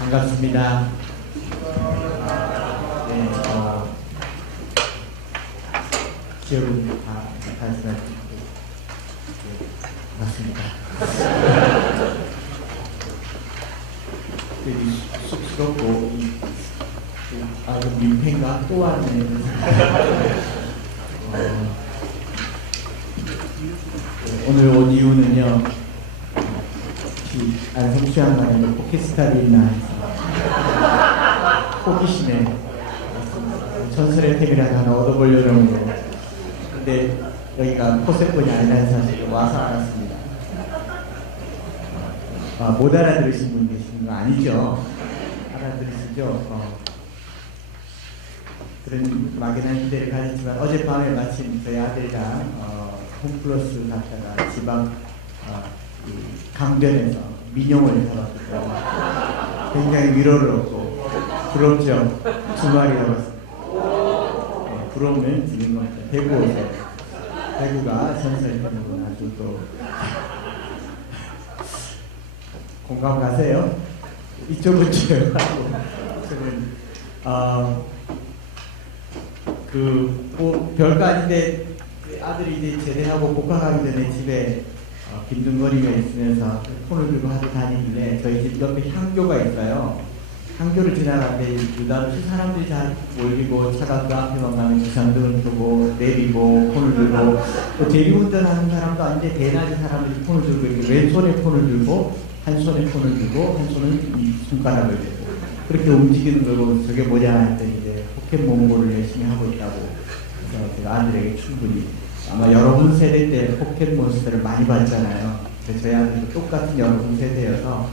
반갑습니다. 네, 기억은 다 말씀하시고 반갑습니다. 되게 쑥스럽고 민폐가 또 왔네. 오늘 온 이유는요, 안성수양관의 포켓스타를 있나 호기심에 전설의 템이라는 하나 얻어보려는 거. 근데 여기가 포세폰이 아니라는 사실을 와서 알았습니다. 못 알아들으신 분 계시는 거 아니죠? 알아들으시죠? 그런 막연한 기대를 가졌지만 어젯밤에 마침 저희 아들이랑 홈플러스 갔다가 지방 강변에서 민용을 잡았고요. 굉장히 위로를 얻고 부럽죠? 두 마리 잡았습니다. 네, 부러우면 지는 겁니다. 대구가 전설이구나. 아주 또 공감 가세요? 이쪽은 줘요. 이쪽은 별거 아닌데 아들이 이제 제대하고 복학하기 전에 집에 빈둥거리가 있으면서 폰을 들고 하도 다니길래 저희 집 옆에 향교가 있어요. 향교를 지나가는데 유달없이 사람들이 잘 몰리고 차가 그 앞에만 가면 기상등을 켜고 내리고 폰을 들고 또 대리운전하는 사람도 아닌데 대낮에 사람들이 폰을 들고 이렇게 왼손에 폰을 들고 한 손에 폰을 들고 한 손은 손가락을 들고 그렇게 움직이는 걸 보면 저게 뭐냐 했더니 이제 포켓몬고를 열심히 하고 있다고. 그래서 제가 아들에게 충분히 아마 여러분 세대 때 포켓몬스터를 많이 봤잖아요. 그래서 저희 아들도 똑같은 여러분 세대여서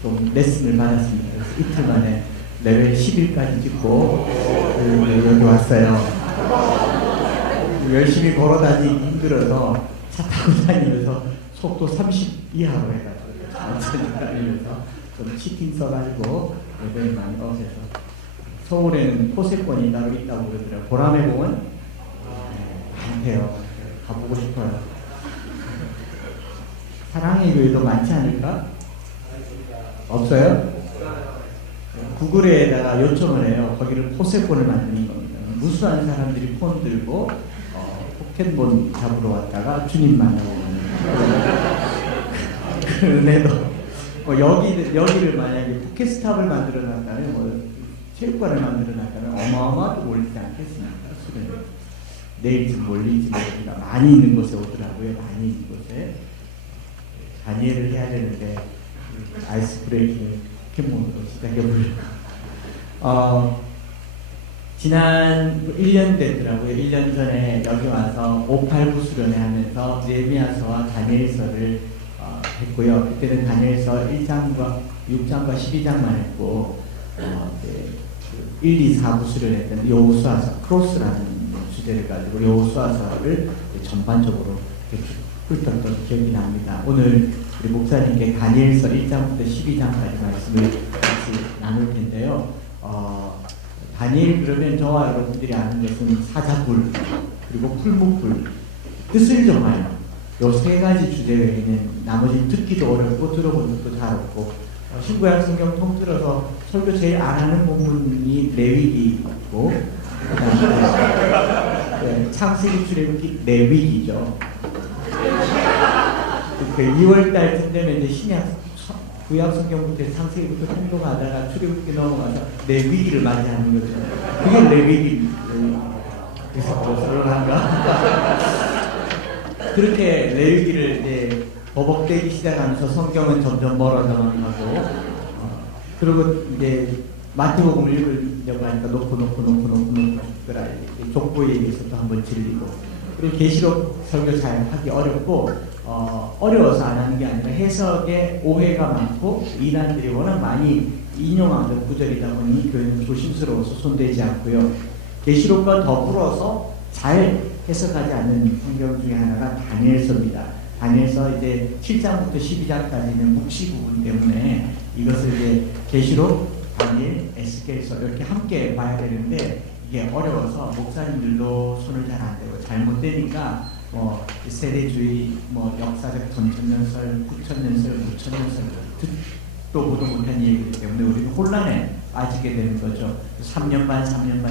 좀 레슨을 받았습니다. 그래서 이틀 만에 레벨 10일까지 찍고 여기 왔어요. 열심히 걸어 다니기 힘들어서 차 타고 다니면서 속도 30 이하로 해가지고 천천히 다니면서 좀 치킨 써가지고 레벨이 많이 없어서 서울에는 포세권이 따로 있다고 그러더라고요. 보람의 공원? 많대요. 가보고 싶어요. 사랑의 교회도 많지 않을까? 없어요? 구글에다가 요청을 해요. 거기를 포세폰을 만드는 겁니다. 무수한 사람들이 폰 들고 포켓몬 잡으러 왔다가 주님 만나고 오는 그런데도 여기를 만약에 포켓스탑을 만들어 놨다면 체육관을 만들어 놨다면 어마어마하게 몰리지 않겠습니까? 수련회. 내일쯤 몰리지 모르니까 많이 있는 곳에 오더라고요. 많이 있는 곳에 다니엘을 해야 되는데 아이스 브레이킹을 포켓몬으로 시작해보려고. 지난 1년 됐더라고요. 1년 전에 여기 와서 589 수련회 하면서 예레미야서와 다니엘서를 했고요. 그때는 다니엘서 1장과 6장과 12장만 했고 1, 2, 4부 수련했던 여호수아서 크로스라는 주제를 가지고 여호수아서를 전반적으로 훑었던 기억이 납니다. 오늘 우리 목사님께 다니엘서 1장부터 12장까지 말씀을 같이 나눌 텐데요. 다니엘 그러면 저와 여러분들이 아는 것은 사자불 그리고 풀무불 뜻을 정하여 요 세 가지 주제 외에는 나머지 듣기도 어렵고 들어보는 것도 잘 없고 신구약 성경 통틀어서 설교 제일 안 하는 본문이 레위기고 창세기 출애굽기 레위기죠. 그 2월달쯤 되면 이제 신약 구약 성경부터 창세기부터 통독하다가 출애굽기 넘어가서 레위기를 맞이하는 거죠. 그게 레위기. 그래서 그런가? 그렇게 레위기를 이제 버벅대기 시작하면서 성경은 점점 멀어져만 가고 그리고 이제 마태복음을 읽으려고 하니까 놓고 족보에 의해서 또 한번 질리고 그리고 계시록 설교 잘 하기 어렵고 어려워서 안 하는 게 아니라 해석에 오해가 많고 이단들이 워낙 많이 인용하는 구절이다 보니 교회는 조심스러워서 손대지 않고요. 계시록과 더불어서 잘 해석하지 않는 성경 중에 하나가 다니엘서입니다. 다니엘서 이제 7장부터 12장까지는 묵시 부분 때문에 이것을 이제 계시록, 다니엘, 에스겔서 이렇게 함께 봐야 되는데 이게 어려워서 목사님들도 손을 잘 안 대고 잘못되니까 세대주의, 역사적 전천년설, 9천년설, 9천년설 듣도 보도 못한 얘기이기 때문에 우리는 혼란에 빠지게 되는 거죠. 3년 반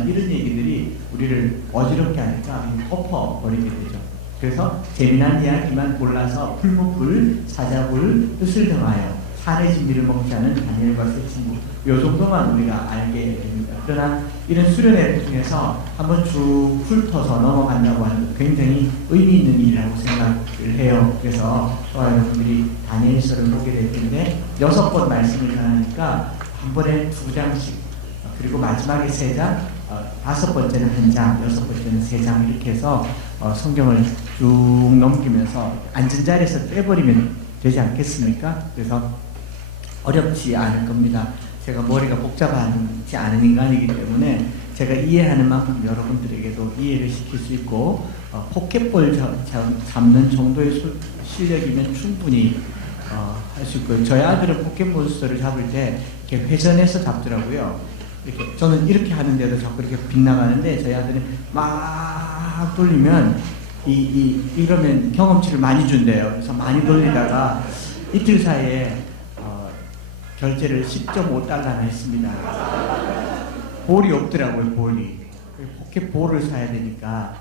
이런 얘기들이 우리를 어지럽게 하니까 엎어버리게 되죠. 그래서 재미난 이야기만 골라서 풀무불, 사자불, 뜻을 더하여 산의 진미를 먹지 않은 다니엘과 세 친구, 요 정도만 우리가 알게 됩니다. 그러나 이런 수련회를 통해서 한번 쭉 훑어서 넘어간다고 하는 굉장히 의미 있는 일이라고 생각을 해요. 그래서 여러분들이 다니엘서를 보게 될 텐데 6번 말씀을 전하니까 한 번에 2장씩, 그리고 마지막에 3장, 5번째는 1장, 6번째는 3장 이렇게 해서 성경을 쭉 넘기면서 앉은 자리에서 빼버리면 되지 않겠습니까? 그래서 어렵지 않을 겁니다. 제가 머리가 복잡하지 않은 인간이기 때문에 제가 이해하는 만큼 여러분들에게도 이해를 시킬 수 있고, 포켓볼 잡는 정도의 실력이면 충분히 할 수 있고요. 저희 아들은 포켓몬스터를 잡을 때 이렇게 회전해서 잡더라고요. 이렇게 저는 이렇게 하는데도 자꾸 이렇게 빗나가는데 저희 아들은 막 돌리면 이러면 경험치를 많이 준대요. 그래서 많이 돌리다가 이틀 사이에 결제를 10.5달러나 했습니다. 볼이 없더라고요, 볼이. 포켓볼을 사야 되니까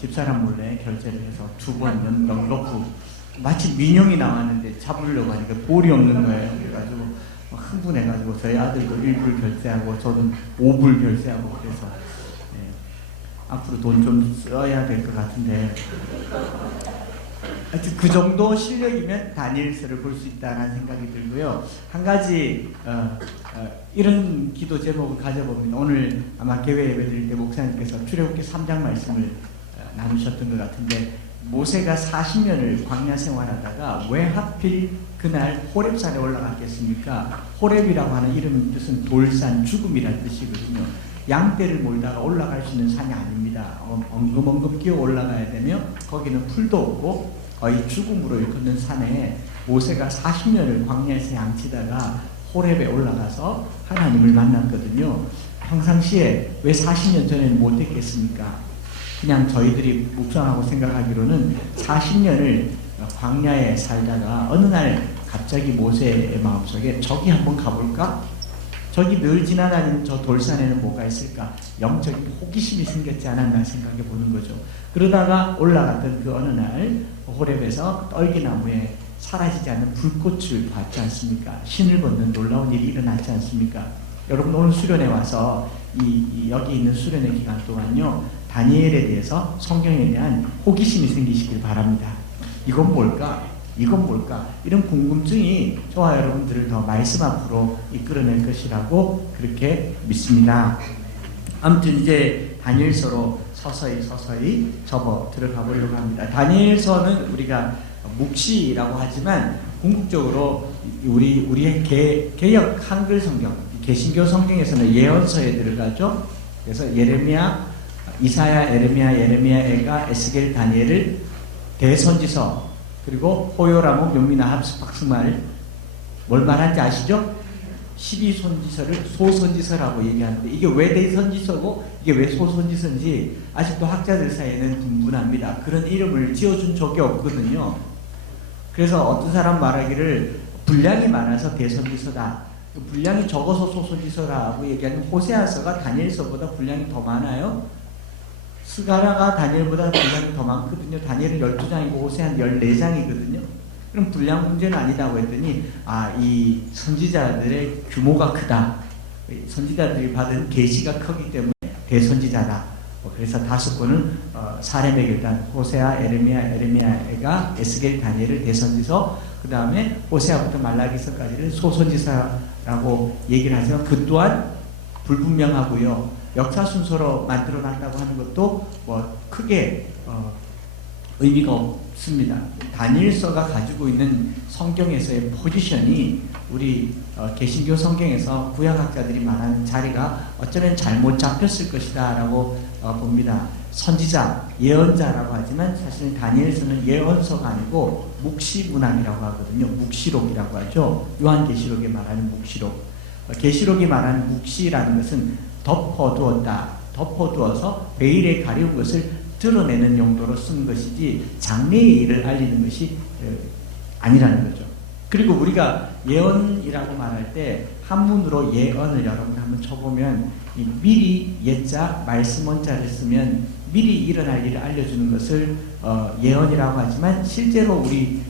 집사람 몰래 결제를 해서 2번 연동 넣고 마치 민영이 나왔는데 잡으려고 하니까 볼이 없는 거예요. 그래가지고 흥분해가지고 저희 아들도 1불 결제하고 저도 5불 결제하고 그래서 앞으로 돈 좀 써야 될 것 같은데 하여튼 그 정도 실력이면 다니엘서를 볼 수 있다는 생각이 들고요. 한 가지 이런 기도 제목을 가져봅니다. 오늘 아마 개회 예배 드릴 때 목사님께서 출애굽기 3장 말씀을 나누셨던 것 같은데, 모세가 40년을 광야 생활하다가 왜 하필 그날 호렙산에 올라갔겠습니까? 호렙이라고 하는 이름 뜻은 돌산, 죽음이라는 뜻이거든요. 양떼를 몰다가 올라갈 수 있는 산이 아닙니다. 엉금엉금 기어 올라가야 되며 거기는 풀도 없고 거의 죽음으로 일컫는 산에 모세가 40년을 광야에서 양치다가 호렙에 올라가서 하나님을 만났거든요. 평상시에 왜 40년 전에는 못했겠습니까? 그냥 저희들이 묵상하고 생각하기로는 40년을 광야에 살다가 어느 날 갑자기 모세의 마음속에 저기 한번 가볼까? 저기 늘 지나다니는 저 돌산에는 뭐가 있을까? 영적인 호기심이 생겼지 않았나 생각해 보는 거죠. 그러다가 올라갔던 그 어느 날 호렙에서 떨기나무에 사라지지 않는 불꽃을 봤지 않습니까? 신을 벗는 놀라운 일이 일어났지 않습니까? 여러분 오늘 수련회 와서 여기 있는 수련회 기간 동안요, 다니엘에 대해서 성경에 대한 호기심이 생기시길 바랍니다. 이건 뭘까? 이건 뭘까? 이런 궁금증이 저와 여러분들을 더 말씀 앞으로 이끌어낼 것이라고 그렇게 믿습니다. 아무튼 이제 다니엘서로 서서히 접어 들어가 보려고 합니다. 다니엘서는 우리가 묵시라고 하지만 궁극적으로 우리의 개역 한글 성경, 개신교 성경에서는 예언서에 들어가죠. 그래서 예레미야, 이사야, 예레미야, 에가, 에스겔, 다니엘을 대선지서, 그리고 호요라모, 명미나, 합스, 박스말, 뭘 말하는지 아시죠? 12선지서를 소선지서라고 얘기하는데 이게 왜 대선지서고 이게 왜 소선지서인지 아직도 학자들 사이에는 분분합니다. 그런 이름을 지어준 적이 없거든요. 그래서 어떤 사람 말하기를 분량이 많아서 대선지서다, 분량이 적어서 소선지서라고 얘기하는 호세아서가 다니엘서보다 분량이 더 많아요. 스가랴가 다니엘보다 분량이 더 많거든요. 다니엘은 12장이고 호세아는 14장이거든요. 그럼 분량 문제는 아니다고 했더니 이 선지자들의 규모가 크다, 선지자들이 받은 계시가 크기 때문에 대선지자다. 그래서 5권은 사렘에게 일단 호세아, 에레미야가, 에스겔, 다니엘을 대선지서, 그 다음에 호세아부터 말라기서까지는 소선지서라고 얘기를 하지만 그 또한 불분명하고요. 역사 순서로 만들어 놨다고 하는 것도 크게 의미가 없습니다. 다니엘서가 가지고 있는 성경에서의 포지션이 우리 개신교 성경에서 구약학자들이 말하는 자리가 어쩌면 잘못 잡혔을 것이다 라고 봅니다. 선지자, 예언자라고 하지만 사실은 다니엘서는 예언서가 아니고 묵시문학이라고 하거든요. 묵시록이라고 하죠. 요한계시록에 말하는 묵시록. 계시록이 말하는 묵시라는 것은 덮어두어서 베일에 가려운 것을 드러내는 용도로 쓴 것이지 장래의 일을 알리는 것이 아니라는 거죠. 그리고 우리가 예언이라고 말할 때 한문으로 예언을 여러분 한번 쳐보면 이 미리 예자 말씀 원자를 쓰면 미리 일어날 일을 알려주는 것을 예언이라고 하지만 실제로 우리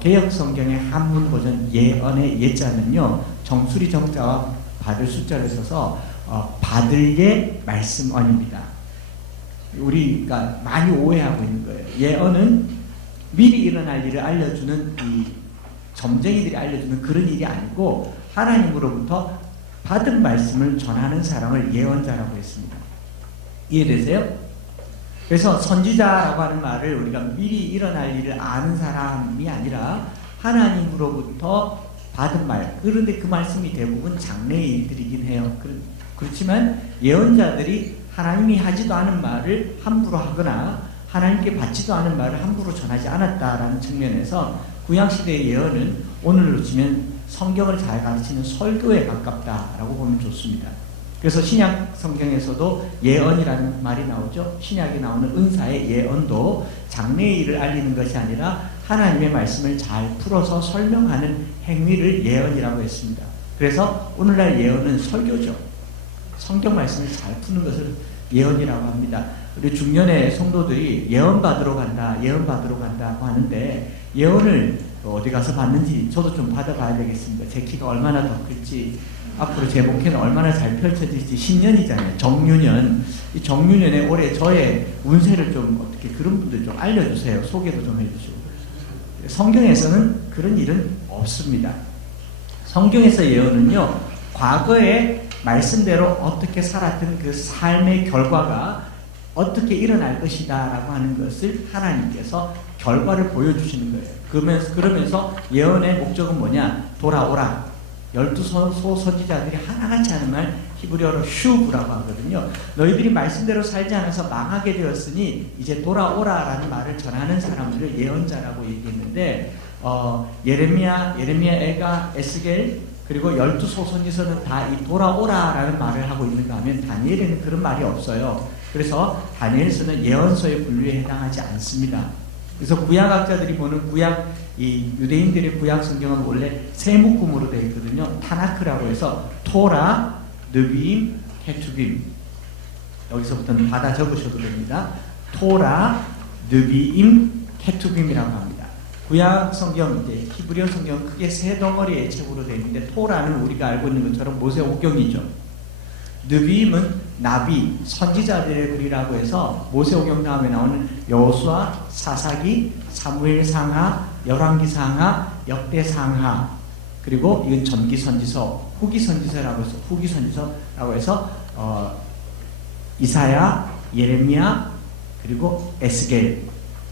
개역 성경의 한문 버전 예언의 예자는요 정수리 정자와 받을 숫자를 써서 받을 예 말씀언입니다. 우리가 많이 오해하고 있는 거예요. 예언은 미리 일어날 일을 알려주는 이 점쟁이들이 알려주는 그런 일이 아니고 하나님으로부터 받은 말씀을 전하는 사람을 예언자라고 했습니다. 이해되세요? 그래서 선지자라고 하는 말을 우리가 미리 일어날 일을 아는 사람이 아니라 하나님으로부터 받은 말, 그런데 그 말씀이 대부분 장래의 일들이긴 해요. 그렇지만 예언자들이 하나님이 하지도 않은 말을 함부로 하거나 하나님께 받지도 않은 말을 함부로 전하지 않았다라는 측면에서 구약시대의 예언은 오늘로 치면 성경을 잘 가르치는 설교에 가깝다라고 보면 좋습니다. 그래서 신약 성경에서도 예언이라는 말이 나오죠. 신약에 나오는 은사의 예언도 장래의 일을 알리는 것이 아니라 하나님의 말씀을 잘 풀어서 설명하는 행위를 예언이라고 했습니다. 그래서 오늘날 예언은 설교죠. 성경 말씀을 잘 푸는 것을 예언이라고 합니다. 우리 중년의 성도들이 예언 받으러 간다, 예언 받으러 간다고 하는데 예언을 어디 가서 받는지 저도 좀 받아봐야 되겠습니다. 제 키가 얼마나 더 클지, 앞으로 제 목회는 얼마나 잘 펼쳐질지. 10년이잖아요. 정유년. 이 정유년에 올해 저의 운세를 좀 어떻게 그런 분들 좀 알려주세요. 소개도 좀 해주시고. 성경에서는 그런 일은 없습니다. 성경에서 예언은요, 과거에 말씀대로 어떻게 살았던 그 삶의 결과가 어떻게 일어날 것이다 라고 하는 것을 하나님께서 결과를 보여주시는 거예요. 그러면서 예언의 목적은 뭐냐? 돌아오라. 12 선지자들이 하나같이 하는 말 히브리어로 슈브라고 하거든요. 너희들이 말씀대로 살지 않아서 망하게 되었으니 이제 돌아오라 라는 말을 전하는 사람들을 예언자라고 얘기했는데 예레미야, 에가, 에스겔 그리고 12소선지서는 다 이 돌아오라 라는 말을 하고 있는가 하면 다니엘에는 그런 말이 없어요. 그래서 다니엘서는 예언서의 분류에 해당하지 않습니다. 그래서 구약학자들이 보는 이 유대인들의 구약 성경은 원래 세 묶음으로 되어 있거든요. 타나크라고 해서 토라, 느비임, 케투빔. 여기서부터는 받아 적으셔도 됩니다. 토라, 느비임, 케투빔이라고 합니다. 구약 성경, 이제 히브리어 성경은 크게 세 덩어리의 책으로 되어 있는데 토라는 우리가 알고 있는 것처럼 모세오경이죠. 느비임은 나비, 선지자들의 글이라고 해서 모세오경 다음에 나오는 여호수아, 사사기, 사무엘상하, 열왕기상하, 역대상하, 그리고 이건 전기선지서, 후기선지서라고 해서 이사야, 예레미야, 그리고 에스겔,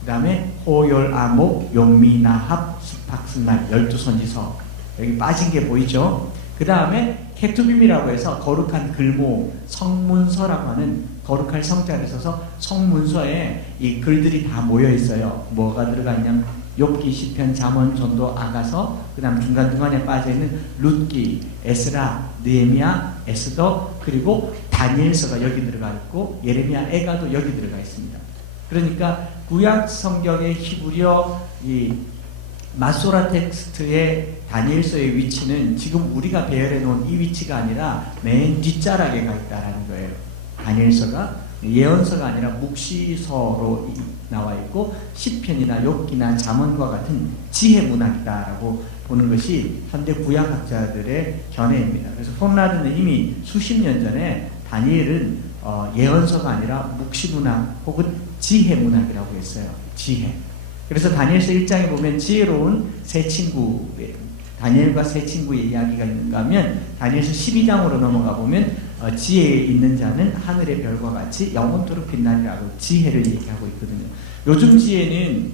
그 다음에 호열, 아목, 용미, 나합, 스팍스날 12선지서. 여기 빠진 게 보이죠? 그 다음에 케투빔이라고 해서 거룩한 글모, 성문서라고 하는 거룩할 성자를 써서 성문서에 이 글들이 다 모여 있어요. 뭐가 들어가 있냐면 욥기, 시편, 잠언, 전도, 아가서, 그 다음 중간중간에 빠져있는 룻기, 에스라, 느헤미야, 에스더, 그리고 다니엘서가 여기 들어가 있고 예레미야, 에가도 여기 들어가 있습니다. 그러니까 구약 성경의 히브리어 이 마소라 텍스트의 다니엘서의 위치는 지금 우리가 배열해 놓은 이 위치가 아니라 맨 뒷자락에 가 있다는 거예요. 다니엘서가 예언서가 아니라 묵시서로 나와 있고 시편이나 욥기나 잠언과 같은 지혜 문학이다라고 보는 것이 현대 구약학자들의 견해입니다. 그래서 폰라드는 이미 수십 년 전에 다니엘은 예언서가 아니라 묵시문학 혹은 지혜문학이라고 했어요. 지혜. 그래서 다니엘서 1장에 보면 지혜로운 세 친구, 다니엘과 세 친구의 이야기가 있는가 하면 다니엘서 12장으로 넘어가 보면 지혜에 있는 자는 하늘의 별과 같이 영원토록 빛나리라고 지혜를 얘기하고 있거든요. 요즘 지혜는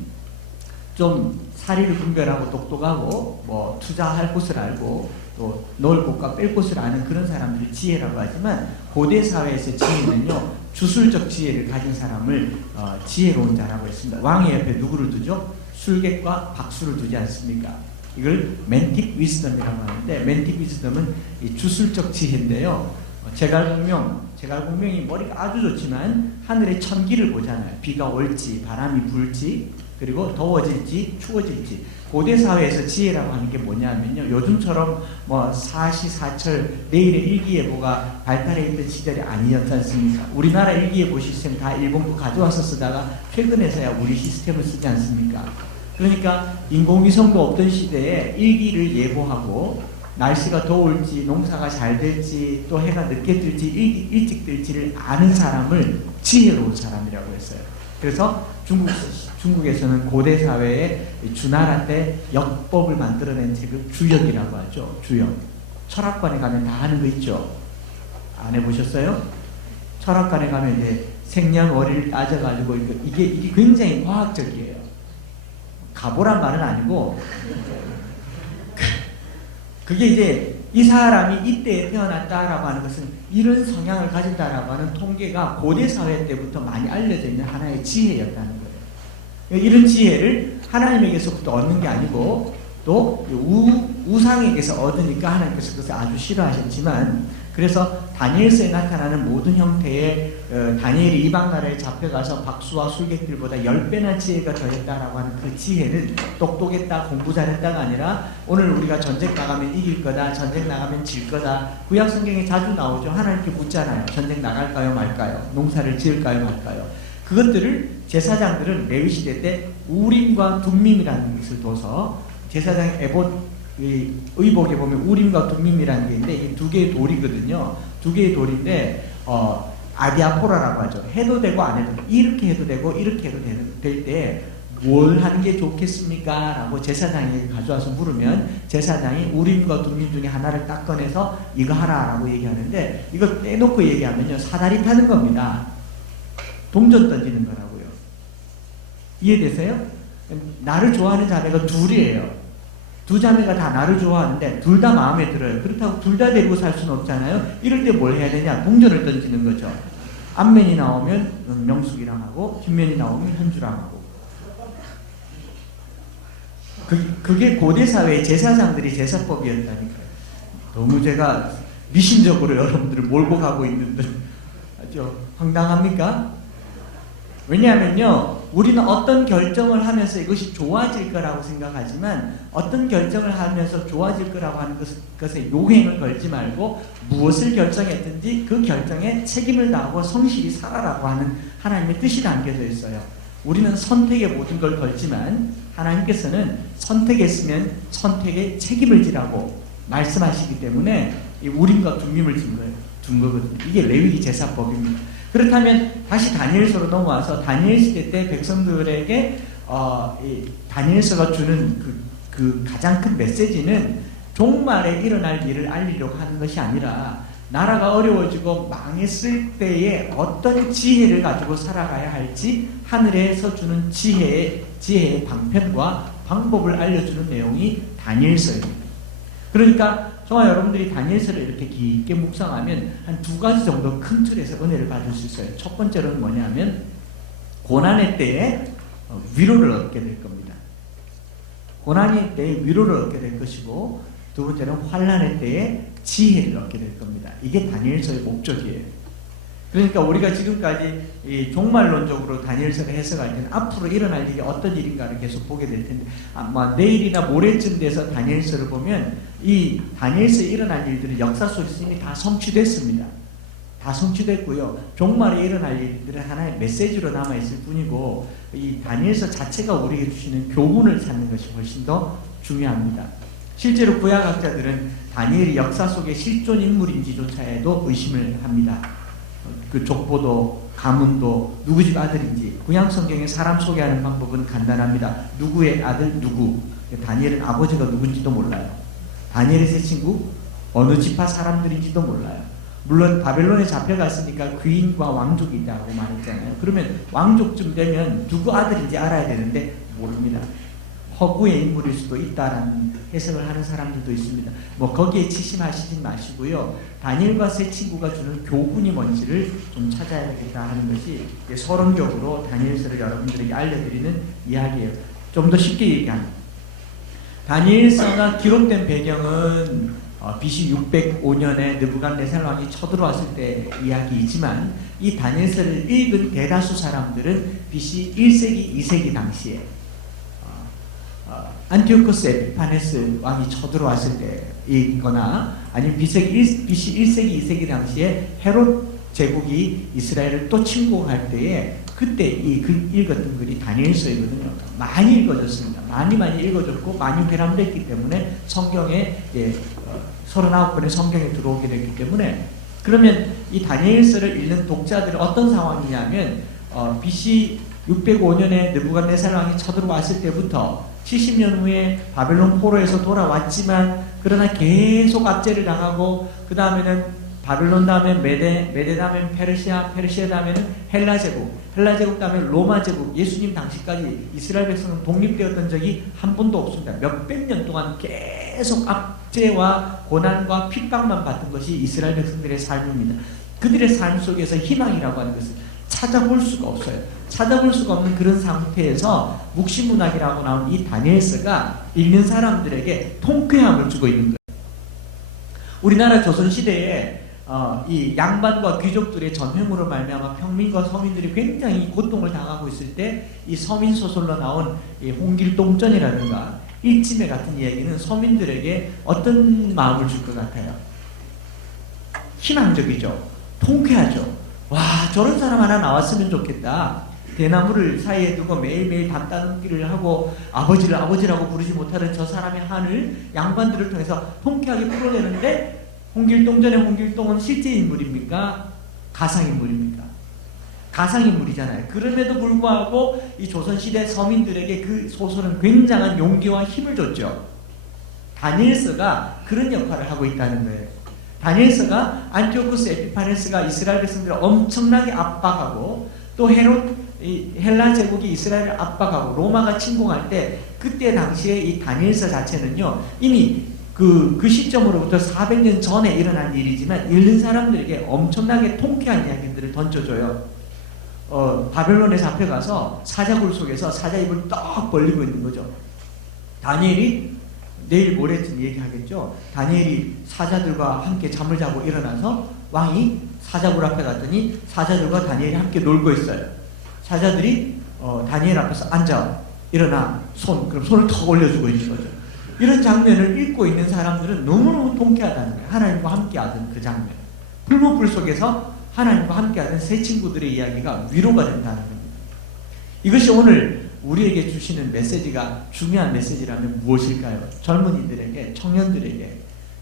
좀 사리를 분별하고 똑똑하고 뭐 투자할 곳을 알고 또 넣을 곳과 뺄 곳을 아는 그런 사람들이 지혜라고 하지만 고대 사회에서 지혜는요 주술적 지혜를 가진 사람을 지혜로운 자라고 했습니다. 왕의 옆에 누구를 두죠? 술객과 박수를 두지 않습니까? 이걸 멘틱 위즈덤이라고 하는데 멘틱 위즈덤은 이 주술적 지혜인데요. 제갈공명이 머리가 아주 좋지만 하늘의 천기를 보잖아요. 비가 올지 바람이 불지 그리고 더워질지 추워질지. 고대 사회에서 지혜라고 하는 게 뭐냐면요, 요즘처럼 뭐 사시사철 내일의 일기예보가 발달해 있던 시절이 아니었지 않습니까? 우리나라 일기예보 시스템 다 일본부 가져와서 쓰다가 최근에서야 우리 시스템을 쓰지 않습니까? 그러니까 인공위성도 없던 시대에 일기를 예보하고 날씨가 더울지 농사가 잘 될지 또 해가 늦게 뜰지 일찍 뜰지를 아는 사람을 지혜로운 사람이라고 했어요. 그래서 중국에서는 고대 사회에 주나라 때 역법을 만들어낸 책을 주역이라고 하죠. 주역. 철학관에 가면 다 하는 거 있죠. 안 해보셨어요? 철학관에 가면 이제 생년월일을 따져가지고 이게 굉장히 과학적이에요. 가보란 말은 아니고 그게 이제 이 사람이 이때에 태어났다라고 하는 것은 이런 성향을 가진다라고 하는 통계가 고대 사회 때부터 많이 알려져 있는 하나의 지혜였다는 거예요. 이런 지혜를 하나님에게서부터 얻는 게 아니고 또 우상에게서 얻으니까 하나님께서 그것을 아주 싫어하셨지만, 그래서 다니엘서에 나타나는 모든 형태의 다니엘이 이방 나라에 잡혀가서 박수와 술객들보다 10배나 지혜가 더했다라고 하는 그 지혜는 똑똑했다, 공부 잘했다가 아니라 오늘 우리가 전쟁 나가면 이길 거다, 전쟁 나가면 질 거다. 구약 성경에 자주 나오죠. 하나님께 묻잖아요. 전쟁 나갈까요 말까요? 농사를 지을까요 말까요? 그것들을 제사장들은 레위 시대 때 우림과 둠밈이라는 것을 둬서, 제사장 의복에 보면 우림과 둠밈이라는 게 있는데 이게 두 개의 돌이거든요. 두 개의 돌인데 아디아포라라고 하죠. 해도 되고 안 해도 되고, 이렇게 해도 되고 이렇게 해도 될 때 뭘 하는 게 좋겠습니까? 라고 제사장에게 가져와서 물으면 제사장이 우림과 둠밈 중에 하나를 딱 꺼내서 이거 하라 라고 얘기하는데, 이거 떼놓고 얘기하면요 사다리 타는 겁니다. 동전 던지는 거라고요. 이해되세요? 나를 좋아하는 자매가 둘이에요. 두 자매가 다 나를 좋아하는데 둘 다 마음에 들어요. 그렇다고 둘 다 데리고 살 수는 없잖아요. 이럴 때 뭘 해야 되냐? 동전을 던지는 거죠. 앞면이 나오면 명숙이랑 하고 뒷면이 나오면 현주랑 하고. 그게 고대 사회의 제사장들이 제사법이었다니까요. 너무 제가 미신적으로 여러분들을 몰고 가고 있는데 아주 황당합니까? 왜냐하면요, 우리는 어떤 결정을 하면서 이것이 좋아질 거라고 생각하지만 어떤 결정을 하면서 좋아질 거라고 하는 것에 요행을 걸지 말고 무엇을 결정했든지 그 결정에 책임을 다하고 성실히 살아라고 하는 하나님의 뜻이 담겨져 있어요. 우리는 선택에 모든 걸 걸지만 하나님께서는 선택했으면 선택에 책임을 지라고 말씀하시기 때문에 이 우림과 둠밈을 준 거거든요. 이게 레위기 제사법입니다. 그렇다면 다시 다니엘서로 넘어와서 다니엘 시대 때 백성들에게 이 다니엘서가 주는 그 가장 큰 메시지는 종말에 일어날 일을 알리려고 하는 것이 아니라 나라가 어려워지고 망했을 때에 어떤 지혜를 가지고 살아가야 할지 하늘에서 주는 지혜의 방편과 방법을 알려주는 내용이 다니엘서입니다. 그러니까 정말 여러분들이 다니엘서를 이렇게 깊게 묵상하면 한 두 가지 정도 큰 틀에서 은혜를 받을 수 있어요. 첫 번째로는 뭐냐면 고난의 때에 위로를 얻게 될 겁니다. 고난의 때에 위로를 얻게 될 것이고, 두 번째는 환난의 때에 지혜를 얻게 될 겁니다. 이게 다니엘서의 목적이에요. 그러니까 우리가 지금까지 이 종말론적으로 다니엘서를 해석할 때는 앞으로 일어날 일이 어떤 일인가를 계속 보게 될 텐데, 아마 내일이나 모레쯤 돼서 다니엘서를 보면 이 다니엘서에 일어날 일들은 역사 속에서 이미 다 성취됐습니다. 다 성취됐고요. 종말에 일어날 일들은 하나의 메시지로 남아있을 뿐이고, 이 다니엘서 자체가 우리에게 주시는 교훈을 찾는 것이 훨씬 더 중요합니다. 실제로 구약학자들은 다니엘이 역사 속의 실존 인물인지조차에도 의심을 합니다. 그 족보도 가문도 누구 집 아들인지. 구약 성경에 사람 소개하는 방법은 간단합니다. 누구의 아들 누구. 다니엘은 아버지가 누군지도 몰라요. 다니엘의 세 친구 어느 지파 사람들인지도 몰라요. 물론 바벨론에 잡혀갔으니까 귀인과 왕족이 있다고 말했잖아요. 그러면 왕족쯤 되면 누구 아들인지 알아야 되는데 모릅니다. 허구의 인물일 수도 있다라는 해석을 하는 사람들도 있습니다. 뭐 거기에 치심하시지 마시고요. 다니엘과 세 친구가 주는 교훈이 뭔지를 좀 찾아야겠다 하는 것이 서론적으로 다니엘서를 여러분들에게 알려드리는 이야기예요. 좀 더 쉽게 얘기하면 다니엘서가 기록된 배경은 BC 605년에 느부갓네살 왕이 쳐들어왔을 때 이야기이지만, 이 다니엘서를 읽은 대다수 사람들은 BC 1세기, 2세기 당시에 안티오코스 에피파네스 왕이 쳐들어왔을 때이거나 아니면 BC 1세기, 2세기 당시에 헤롯 제국이 이스라엘을 또 침공할 때에 그때 읽었던 글이 다니엘서이거든요. 많이 읽어졌습니다. 많이 읽어졌고 많이 회람됐기 때문에 성경에 39권의 성경에 들어오게 됐기 때문에 그러면 이 다니엘서를 읽는 독자들은 어떤 상황이냐면 BC 605년에 느부갓네살 왕이 쳐들어왔을 때부터 70년 후에 바벨론 포로에서 돌아왔지만 그러나 계속 압제를 당하고 그 다음에는 바벨론 다음에 메데 다음에 페르시아 다음에는 헬라 제국 다음에 로마 제국, 예수님 당시까지 이스라엘 백성은 독립되었던 적이 한 번도 없습니다. 몇백 년 동안 계속 압제와 고난과 핍박만 받던 것이 이스라엘 백성들의 삶입니다. 그들의 삶 속에서 희망이라고 하는 것을 찾아볼 수가 없어요. 찾아볼 수가 없는 그런 상태에서 묵시문학이라고 나온 이 다니엘서가 읽는 사람들에게 통쾌함을 주고 있는 거예요. 우리나라 조선시대에 이 양반과 귀족들의 전횡으로 말미암아 평민과 서민들이 굉장히 고통을 당하고 있을 때 이 서민 소설로 나온 이 홍길동전이라든가 일지매 같은 이야기는 서민들에게 어떤 마음을 줄 것 같아요? 희망적이죠. 통쾌하죠. 와, 저런 사람 하나 나왔으면 좋겠다. 대나무를 사이에 두고 매일매일 밤 따듬기를 하고 아버지라고 부르지 못하는 저 사람의 한을 양반들을 통해서 통쾌하게 풀어내는데 홍길동전의 홍길동은 실제 인물입니까? 가상인물입니까? 가상인물이잖아요. 그럼에도 불구하고 이 조선시대 서민들에게 그 소설은 굉장한 용기와 힘을 줬죠. 다니엘서가 그런 역할을 하고 있다는 거예요. 다니엘서가 안티오코스 에피파네스가 이스라엘 백성들을 엄청나게 압박하고 또 헬라 제국이 이스라엘을 압박하고 로마가 침공할 때 그때 당시에 이 다니엘서 자체는요 이미 그 시점으로부터 400년 전에 일어난 일이지만 읽는 사람들에게 엄청나게 통쾌한 이야기들을 던져줘요. 바벨론에 잡혀가서 사자굴 속에서 사자 입을 떡 벌리고 있는 거죠. 다니엘이 내일 모레쯤 얘기하겠죠. 다니엘이 사자들과 함께 잠을 자고 일어나서 왕이 사자굴 앞에 갔더니 사자들과 다니엘이 함께 놀고 있어요. 사자들이 다니엘 앞에서 앉아 일어나 그럼 손을 턱 올려주고 있는 거죠. 이런 장면을 읽고 있는 사람들은 너무너무 통쾌하다는 거예요. 하나님과 함께하던 그 장면. 불목불 속에서 하나님과 함께하던 새 친구들의 이야기가 위로가 된다는 겁니다. 이것이 오늘 우리에게 주시는 메시지가 중요한 메시지라면 무엇일까요? 젊은이들에게, 청년들에게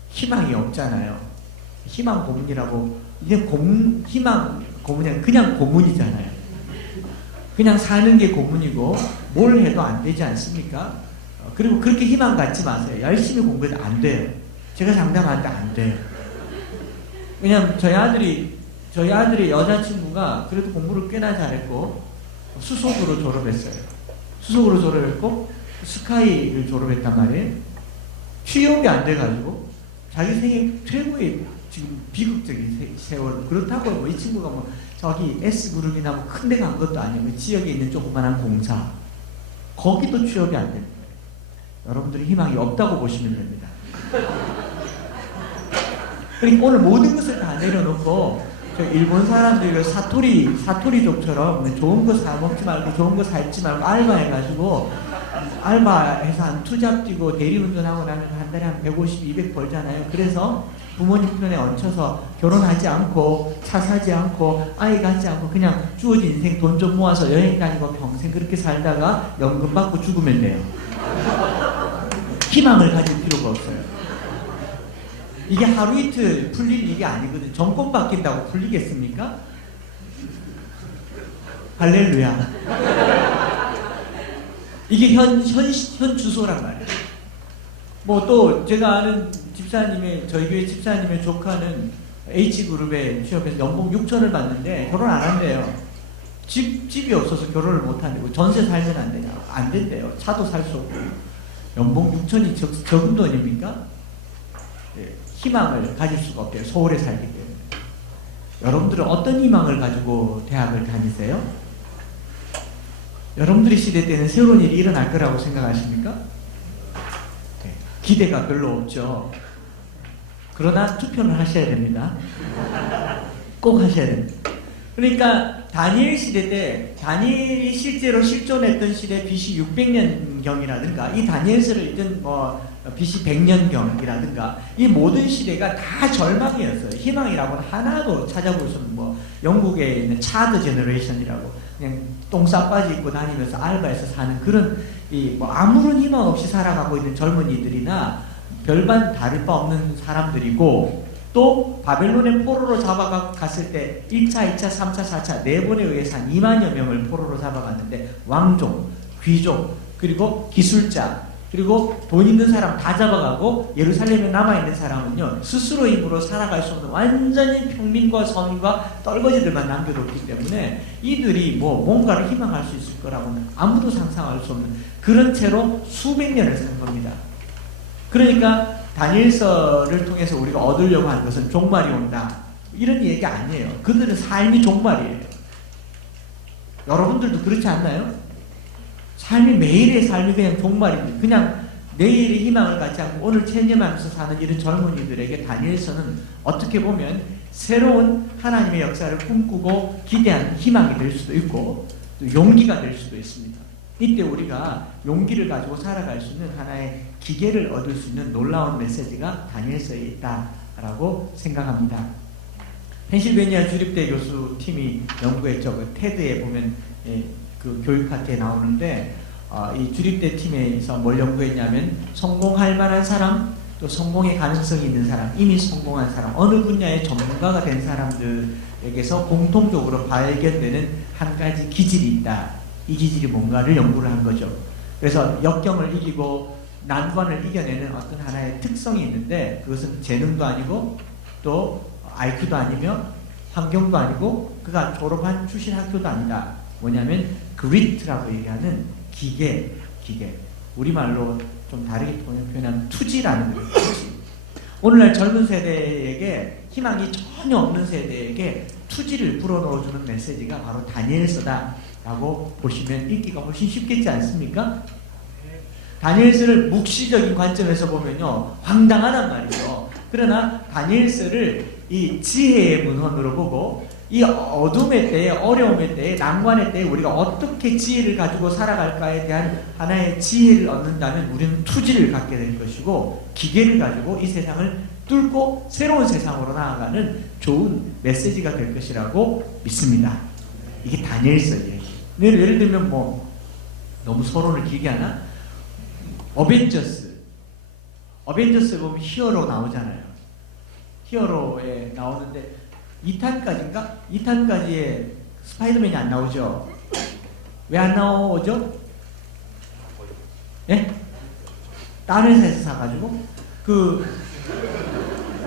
희망이 없잖아요. 희망 고문이라고, 이게 희망 고문이 그냥 고문이잖아요. 그냥 사는 게 고문이고 뭘 해도 안 되지 않습니까? 그리고 그렇게 희망 갖지 마세요. 열심히 공부해도 안 돼요. 제가 장담하는데 안 돼요. 왜냐면 저희 아들의 여자친구가 그래도 공부를 꽤나 잘했고 수석으로 졸업했어요. 수석으로 졸업했고 스카이를 졸업했단 말이에요. 취업이 안 돼가지고 자기 생애 최고의 지금 비극적인 세월. 그렇다고 뭐 이 친구가 뭐 저기 S그룹이나 뭐 큰 데 간 것도 아니고 지역에 있는 조그만한 공사 거기도 취업이 안 됩니다. 여러분들이 희망이 없다고 보시면 됩니다. 그러니까 오늘 모든 것을 다 내려놓고 저 일본 사람들이 사토리족처럼 좋은 거 사 먹지 말고 좋은 거 사 입지 말고 알바해가지고 알바해서 한 투잡 뛰고 대리운전하고 나면 한 달에 한 150, 200 벌잖아요. 그래서 부모님 편에 얹혀서 결혼하지 않고 차 사지 않고 아이 갖지 않고 그냥 주어진 인생 돈 좀 모아서 여행 다니고 평생 그렇게 살다가 연금 받고 죽으면 돼요. 희망을 가질 필요가 없어요. 이게 하루 이틀 풀릴 일이 아니거든. 정권 바뀐다고 풀리겠습니까? 할렐루야. 이게 현 주소란 말이에요. 뭐 또 제가 아는 저희 교회 집사님의 조카는 H그룹에 취업해서 연봉 6천을 받는데 결혼 안 한대요. 집이 없어서 결혼을 못 한대요. 전세 살면 안 되냐? 안 된대요. 차도 살 수 없고. 연봉 6천이 적은 돈입니까? 네, 희망을 가질 수가 없대요. 서울에 살기 때문에. 여러분들은 어떤 희망을 가지고 대학을 다니세요? 여러분들의 시대 때는 새로운 일이 일어날 거라고 생각하십니까? 네, 기대가 별로 없죠. 그러나 투표는 하셔야 됩니다. 꼭 하셔야 됩니다. 그러니까 다니엘 시대 때 다니엘이 실제로 실존했던 시대 BC 600년 경이라든가 이 다니엘서를 읽던 뭐 BC 100년경이라든가 이 모든 시대가 다 절망이었어요. 희망이라고는 하나도 찾아볼 수 없는 뭐 영국에 있는 차드 제너레이션이라고 그냥 똥싸빠지 입고 다니면서 알바해서 사는 그런 이 뭐 아무런 희망 없이 살아가고 있는 젊은이들이나 별반 다를 바 없는 사람들이고 또 바벨론의 포로로 잡아갔을 때 1차, 2차, 3차, 4차 4번에 의해서 한 2만여 명을 포로로 잡아갔는데 왕족, 귀족, 그리고 기술자, 그리고 돈 있는 사람 다 잡아가고 예루살렘에 남아있는 사람은요 스스로 힘으로 살아갈 수 없는 완전히 평민과 서민과 떨거지들만 남겨뒀기 때문에 이들이 뭐 뭔가를 희망할 수 있을 거라고는 아무도 상상할 수 없는 그런 채로 수백 년을 산 겁니다. 그러니까 다니엘서를 통해서 우리가 얻으려고 하는 것은 종말이 온다 이런 얘기 아니에요. 그들은 삶이 종말이에요. 여러분들도 그렇지 않나요? 삶이 매일의 삶이 그냥 종말입니다. 그냥 내일의 희망을 갖지 않고 오늘 체념하면서 사는 이런 젊은이들에게 다니엘서는 어떻게 보면 새로운 하나님의 역사를 꿈꾸고 기대하는 희망이 될 수도 있고 또 용기가 될 수도 있습니다. 이때 우리가 용기를 가지고 살아갈 수 있는 하나의 기계를 얻을 수 있는 놀라운 메시지가 다니엘서에 있다라고 생각합니다. 펜실베니아 주립대 교수 팀이 연구했죠. 그 테드에 보면 그 교육학회에 나오는데 이 주립대 팀에서 뭘 연구했냐면 성공할 만한 사람 또 성공의 가능성이 있는 사람 이미 성공한 사람 어느 분야의 전문가가 된 사람들에게서 공통적으로 발견되는 한 가지 기질이 있다. 이 기질이 뭔가를 연구를 한 거죠. 그래서 역경을 이기고 난관을 이겨내는 어떤 하나의 특성이 있는데 그것은 재능도 아니고 또 IQ도 아니며 환경도 아니고 그가 졸업한 출신 학교도 아니다. 뭐냐면 그리트라고 얘기하는 기계 우리말로 좀 다르게 표현하면 투지라는 거예요. 투지. 오늘날 젊은 세대에게 희망이 전혀 없는 세대에게 투지를 불어넣어주는 메시지가 바로 다니엘서다 라고 보시면 읽기가 훨씬 쉽겠지 않습니까? 다니엘서를 묵시적인 관점에서 보면요 황당하단 말이죠. 그러나 다니엘서를 이 지혜의 문헌으로 보고 이 어둠의 때에 어려움의 때에 난관의 때에 우리가 어떻게 지혜를 가지고 살아갈까에 대한 하나의 지혜를 얻는다면 우리는 투지를 갖게 될 것이고 기계를 가지고 이 세상을 뚫고 새로운 세상으로 나아가는 좋은 메시지가 될 것이라고 믿습니다. 이게 다니엘서예요. 예를 들면 뭐 너무 서론을 길게 하나? 어벤져스에 보면 히어로 나오잖아요. 히어로에 나오는데 2탄까지인가? 2탄까지에 스파이더맨이 안 나오죠? 왜 안 나오죠? 예? 딴 회사에서 사가지고 그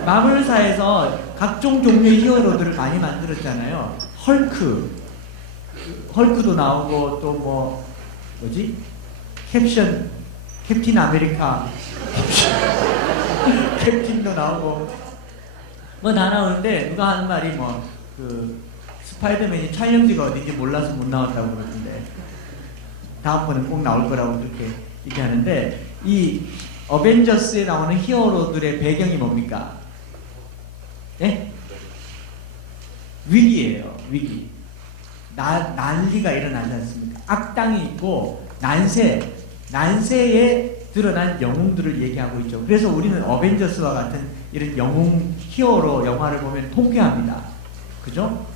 마블사에서 각종 종류의 히어로들을 많이 만들었잖아요. 헐크도 나오고 또 뭐 뭐지? 캡틴 아메리카 캡틴도 나오고 뭐 다 나오는데 누가 하는 말이 뭐 그 스파이더맨이 촬영지가 어딘지 몰라서 못 나왔다고 그러는데 다음번엔 꼭 나올 거라고 그렇게 얘기하는데 이 어벤져스에 나오는 히어로들의 배경이 뭡니까? 예? 위기예요. 위기. 난리가 일어나지 않습니까? 악당이 있고 난세에 드러난 영웅들을 얘기하고 있죠. 그래서 우리는 어벤져스와 같은 이런 영웅 히어로 영화를 보면 통쾌합니다. 그죠?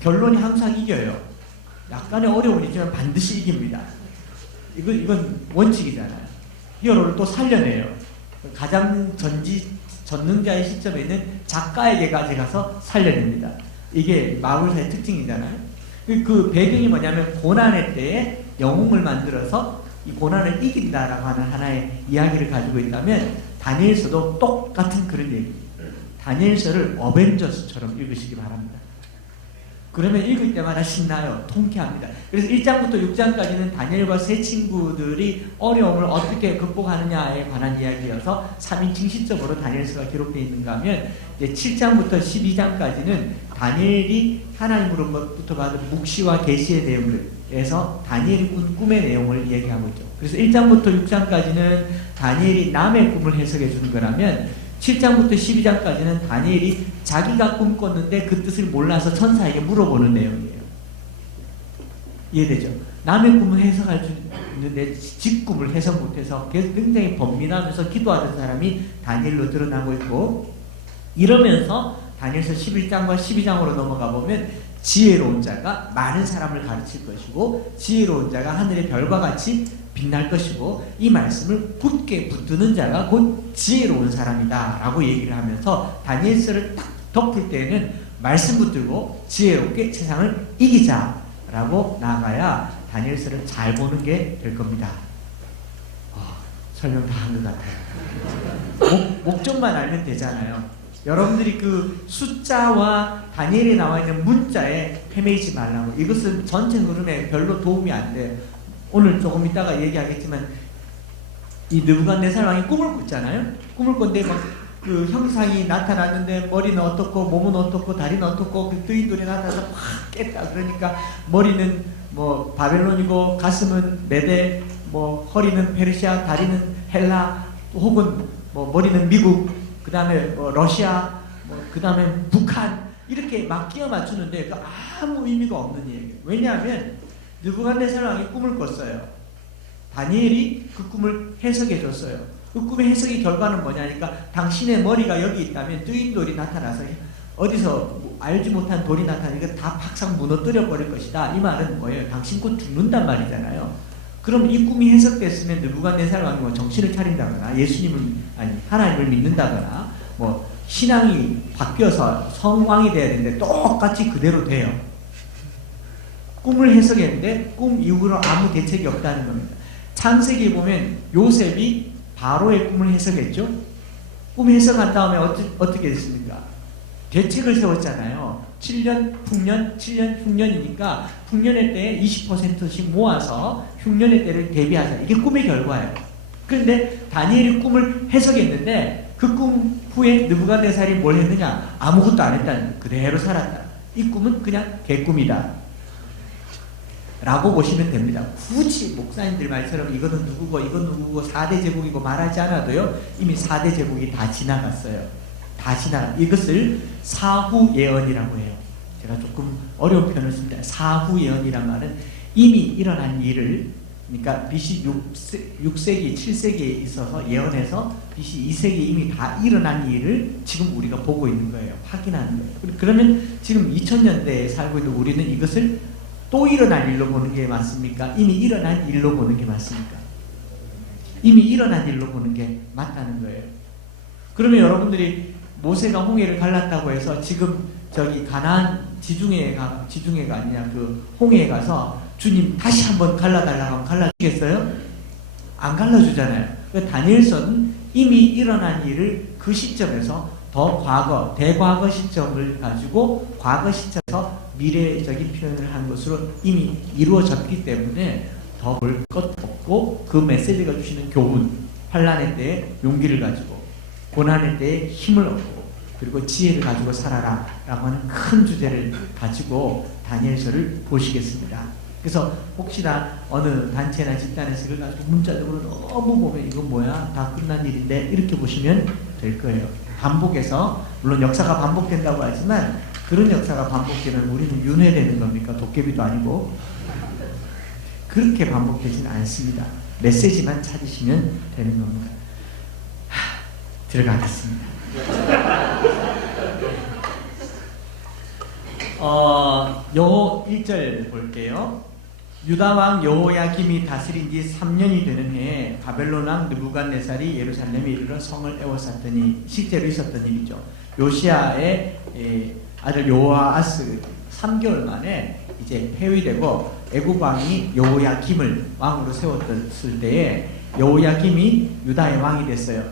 결론이 항상 이겨요. 약간의 어려움이 있지만 반드시 이깁니다. 이건 원칙이잖아요. 히어로를 또 살려내요. 가장 전능자의 시점에 있는 작가에게 가서 살려냅니다. 이게 마블사의 특징이잖아요. 그 배경이 뭐냐면 고난의 때에 영웅을 만들어서 이 고난을 이긴다라고 하는 하나의 이야기를 가지고 있다면 다니엘서도 똑같은 그런 얘기입니다. 다니엘서를 어벤져스처럼 읽으시기 바랍니다. 그러면 읽을 때마다 신나요. 통쾌합니다. 그래서 1장부터 6장까지는 다니엘과 세 친구들이 어려움을 어떻게 극복하느냐에 관한 이야기여서 3인칭 시점으로 다니엘서가 기록되어 있는가 하면 이제 7장부터 12장까지는 다니엘이 하나님으로부터 받은 묵시와 계시의 내용들에서 다니엘이 꾼 꿈의 내용을 얘기하고 있죠. 그래서 1장부터 6장까지는 다니엘이 남의 꿈을 해석해 주는 거라면 7장부터 12장까지는 다니엘이 자기가 꿈꿨는데 그 뜻을 몰라서 천사에게 물어보는 내용이에요. 이해되죠? 남의 꿈을 해석할 수 있는데 지 꿈을 해석 못해서 굉장히 번민하면서 기도하던 사람이 다니엘로 드러나고 있고, 이러면서 다니엘서 11장과 12장으로 넘어가 보면 지혜로운 자가 많은 사람을 가르칠 것이고 지혜로운 자가 하늘의 별과 같이 빛날 것이고 이 말씀을 굳게 붙드는 자가 곧 지혜로운 사람이다 라고 얘기를 하면서 다니엘서를 딱 덮을 때는 말씀 붙들고 지혜롭게 세상을 이기자 라고 나아가야 다니엘서를 잘 보는 게 될 겁니다. 설명 다 한 것 같아요. 목적만 알면 되잖아요. 여러분들이 그 숫자와 다니엘에 나와 있는 문자에 헤매지 말라고. 이것은 전체 흐름에 별로 도움이 안 돼요. 오늘 조금 이따가 얘기하겠지만 이 느부갓네살 왕이 꿈을 꿨잖아요. 꿈을 꿨는데 막 그 형상이 나타났는데 머리는 어떻고 몸은 어떻고 다리는 어떻고 그 뜨인돌이 나타나서 확 깼다. 그러니까 머리는 뭐 바벨론이고 가슴은 메데, 뭐 허리는 페르시아, 다리는 헬라, 혹은 뭐 머리는 미국, 그 다음에 뭐 러시아, 그 다음에 북한, 이렇게 막 끼워 맞추는데 그 아무 의미가 없는 얘기예요. 왜냐하면 느부갓네살 왕이 꿈을 꿨어요. 다니엘이 그 꿈을 해석해 줬어요. 그 꿈의 해석의 결과는 뭐냐니까 당신의 머리가 여기 있다면 뜨인 돌이 나타나서 어디서 알지 못한 돌이 나타나니까 다 팍상 무너뜨려 버릴 것이다. 이 말은 뭐예요? 당신 곧 죽는단 말이잖아요. 그럼 이 꿈이 해석됐으면 느부갓네살 왕이 뭐 정신을 차린다거나 예수님을 아니 하나님을 믿는다거나 뭐 신앙이 바뀌어서 성왕이 돼야 되는데 똑같이 그대로 돼요. 꿈을 해석했는데 꿈 이후로 아무 대책이 없다는 겁니다. 창세기에 보면 요셉이 바로의 꿈을 해석했죠. 꿈 해석한 다음에 어떻게 됐습니까? 대책을 세웠잖아요. 7년 풍년, 7년 흉년이니까 풍년의 때에 20%씩 모아서 흉년의 때를 대비하자. 이게 꿈의 결과예요. 그런데 다니엘이 꿈을 해석했는데 그 꿈 후에 느부갓네살이 뭘 했느냐? 아무것도 안 했다는, 그대로 살았다. 이 꿈은 그냥 개꿈이다 라고 보시면 됩니다. 굳이 목사님들 말처럼 이거는 누구고 이건 누구고 4대 제국이고 말하지 않아도요, 이미 4대 제국이 다 지나갔어요. 다 지나가. 이것을 사후 예언이라고 해요. 제가 조금 어려운 표현을 씁니다. 사후 예언이란 말은 이미 일어난 일을, 그러니까 BC 6세기, 7세기에 있어서 예언해서 BC 2세기에 이미 다 일어난 일을 지금 우리가 보고 있는 거예요. 확인하는 거예요. 그러면 지금 2000년대에 살고 있는 우리는 이것을 또 일어날 일로 보는 게 맞습니까? 이미 일어난 일로 보는 게 맞습니까? 이미 일어난 일로 보는 게 맞다는 거예요. 그러면 여러분들이 모세가 홍해를 갈랐다고 해서 지금 저기 가나안 지중해가 아니냐 그 홍해에 가서 주님 다시 한번 갈라달라고 하면 갈라주겠어요? 안 갈라주잖아요. 그러니까 다니엘서는 이미 일어난 일을 그 시점에서 더 과거, 대과거 시점을 가지고 과거 시점에서 미래적인 표현을 한 것으로 이미 이루어졌기 때문에 더 볼 것 없고 그 메시지가 주시는 교훈, 환난의 때에 용기를 가지고 고난의 때에 힘을 얻고 그리고 지혜를 가지고 살아라 라고 하는 큰 주제를 가지고 다니엘서를 보시겠습니다. 그래서 혹시나 어느 단체나 집단에서 이걸 가지고 문자적으로 너무 보면 이건 뭐야? 다 끝난 일인데 이렇게 보시면 될 거예요. 반복해서, 물론 역사가 반복된다고 하지만 그런 역사가 반복되면 우리는 윤회되는 겁니까? 도깨비도 아니고. 그렇게 반복되진 않습니다. 메시지만 찾으시면 되는 겁니다. 들어가겠습니다. 요 1절 볼게요. 유다왕 여호야김이 다스린 지 3년이 되는 해에 바벨론 왕 느부갓네살이 예루살렘에 이르러 성을 에워쌌더니, 실제로 있었던 일이죠. 요시야의 아들 요아스 3개월 만에 이제 폐위되고 애굽 왕이 여호야김을 왕으로 세웠을 때에 여호야김이 유다의 왕이 됐어요.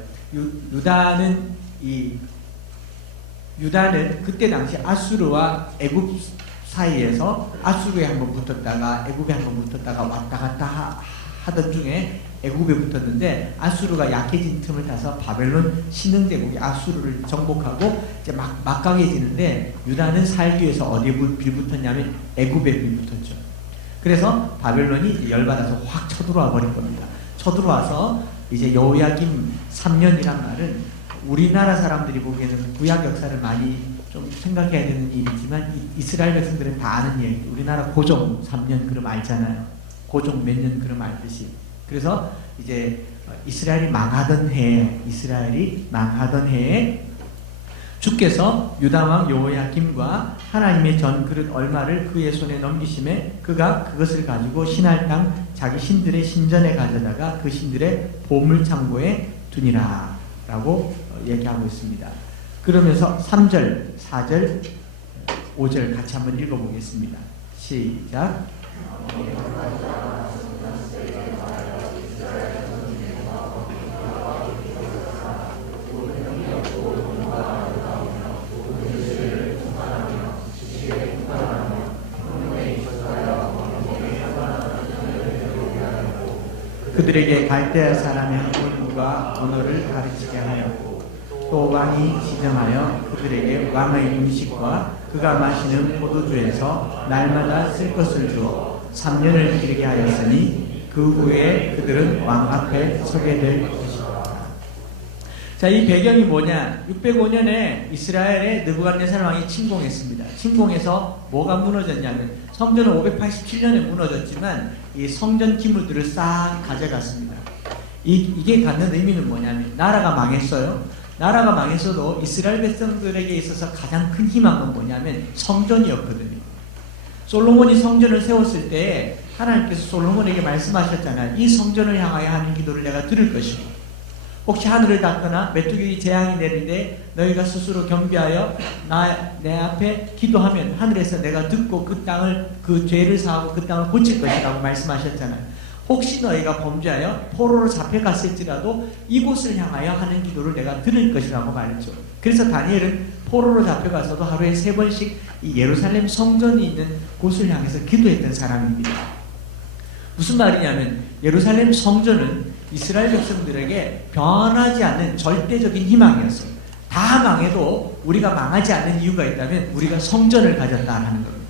유다는 그때 당시 아수르와 애굽 사이에서 아수르에 한번 붙었다가 애굽에 한번 붙었다가 왔다 갔다 하던 중에 애굽에 붙었는데 아수르가 약해진 틈을 타서 바벨론 신흥제국이 아수르를 정복하고 이제 막강해지는데 유다는 살기 위해서 어디에 빌붙었냐면 애굽에 빌붙었죠. 그래서 바벨론이 이제 열받아서 확 쳐들어와 버린 겁니다. 쳐들어와서 이제 여호야김 3년이란 말은 우리나라 사람들이 보기에는 구약 역사를 많이 좀 생각해야 되는 일이지만 이스라엘 백성들은 다 아는 얘기. 우리나라 고종 3년 그럼 알잖아요. 고종 몇 년 그럼 알듯이. 그래서 이제 이스라엘이 망하던 해에 주께서 유다왕 여호야김과 하나님의 전 그릇 얼마를 그의 손에 넘기심에 그가 그것을 가지고 신할 땅 자기 신들의 신전에 가져다가 그 신들의 보물창고에 두니라 라고 얘기하고 있습니다. 그러면서 3절, 4절, 5절 같이 한번 읽어보겠습니다. 시작. 그들에게 갈대아 사람의 학문과 언어를 가르치게 하였고 또 왕이 지정하여 그들에게 왕의 음식과 그가 마시는 포도주에서 날마다 쓸 것을 주어 3년을 기르게 하였으니 그 후에 그들은 왕 앞에 서게 될 것이다. 자, 이 배경이 뭐냐? 605년에 이스라엘의 느부갓네살 왕이 침공했습니다. 침공해서 뭐가 무너졌냐면 성전은 587년에 무너졌지만 이 성전 기물들을 싹 가져갔습니다. 이게 갖는 의미는 뭐냐면 나라가 망했어요. 나라가 망했어도 이스라엘 백성들에게 있어서 가장 큰 희망은 뭐냐면 성전이었거든요. 솔로몬이 성전을 세웠을 때 하나님께서 솔로몬에게 말씀하셨잖아요. 이 성전을 향하여 하는 기도를 내가 들을 것이고 혹시 하늘을 닫거나 메뚜기 재앙이 내리되 너희가 스스로 겸비하여 내 앞에 기도하면 하늘에서 내가 듣고 그 땅을 그 죄를 사하고 그 땅을 고칠 것이라고 말씀하셨잖아요. 혹시 너희가 범죄하여 포로로 잡혀갔을지라도 이곳을 향하여 하는 기도를 내가 들을 것이라고 말했죠. 그래서 다니엘은 포로로 잡혀가서도 하루에 3번씩 이 예루살렘 성전이 있는 곳을 향해서 기도했던 사람입니다. 무슨 말이냐면 예루살렘 성전은 이스라엘 백성들에게 변하지 않는 절대적인 희망이었어요. 다 망해도 우리가 망하지 않는 이유가 있다면 우리가 성전을 가졌다라는 겁니다.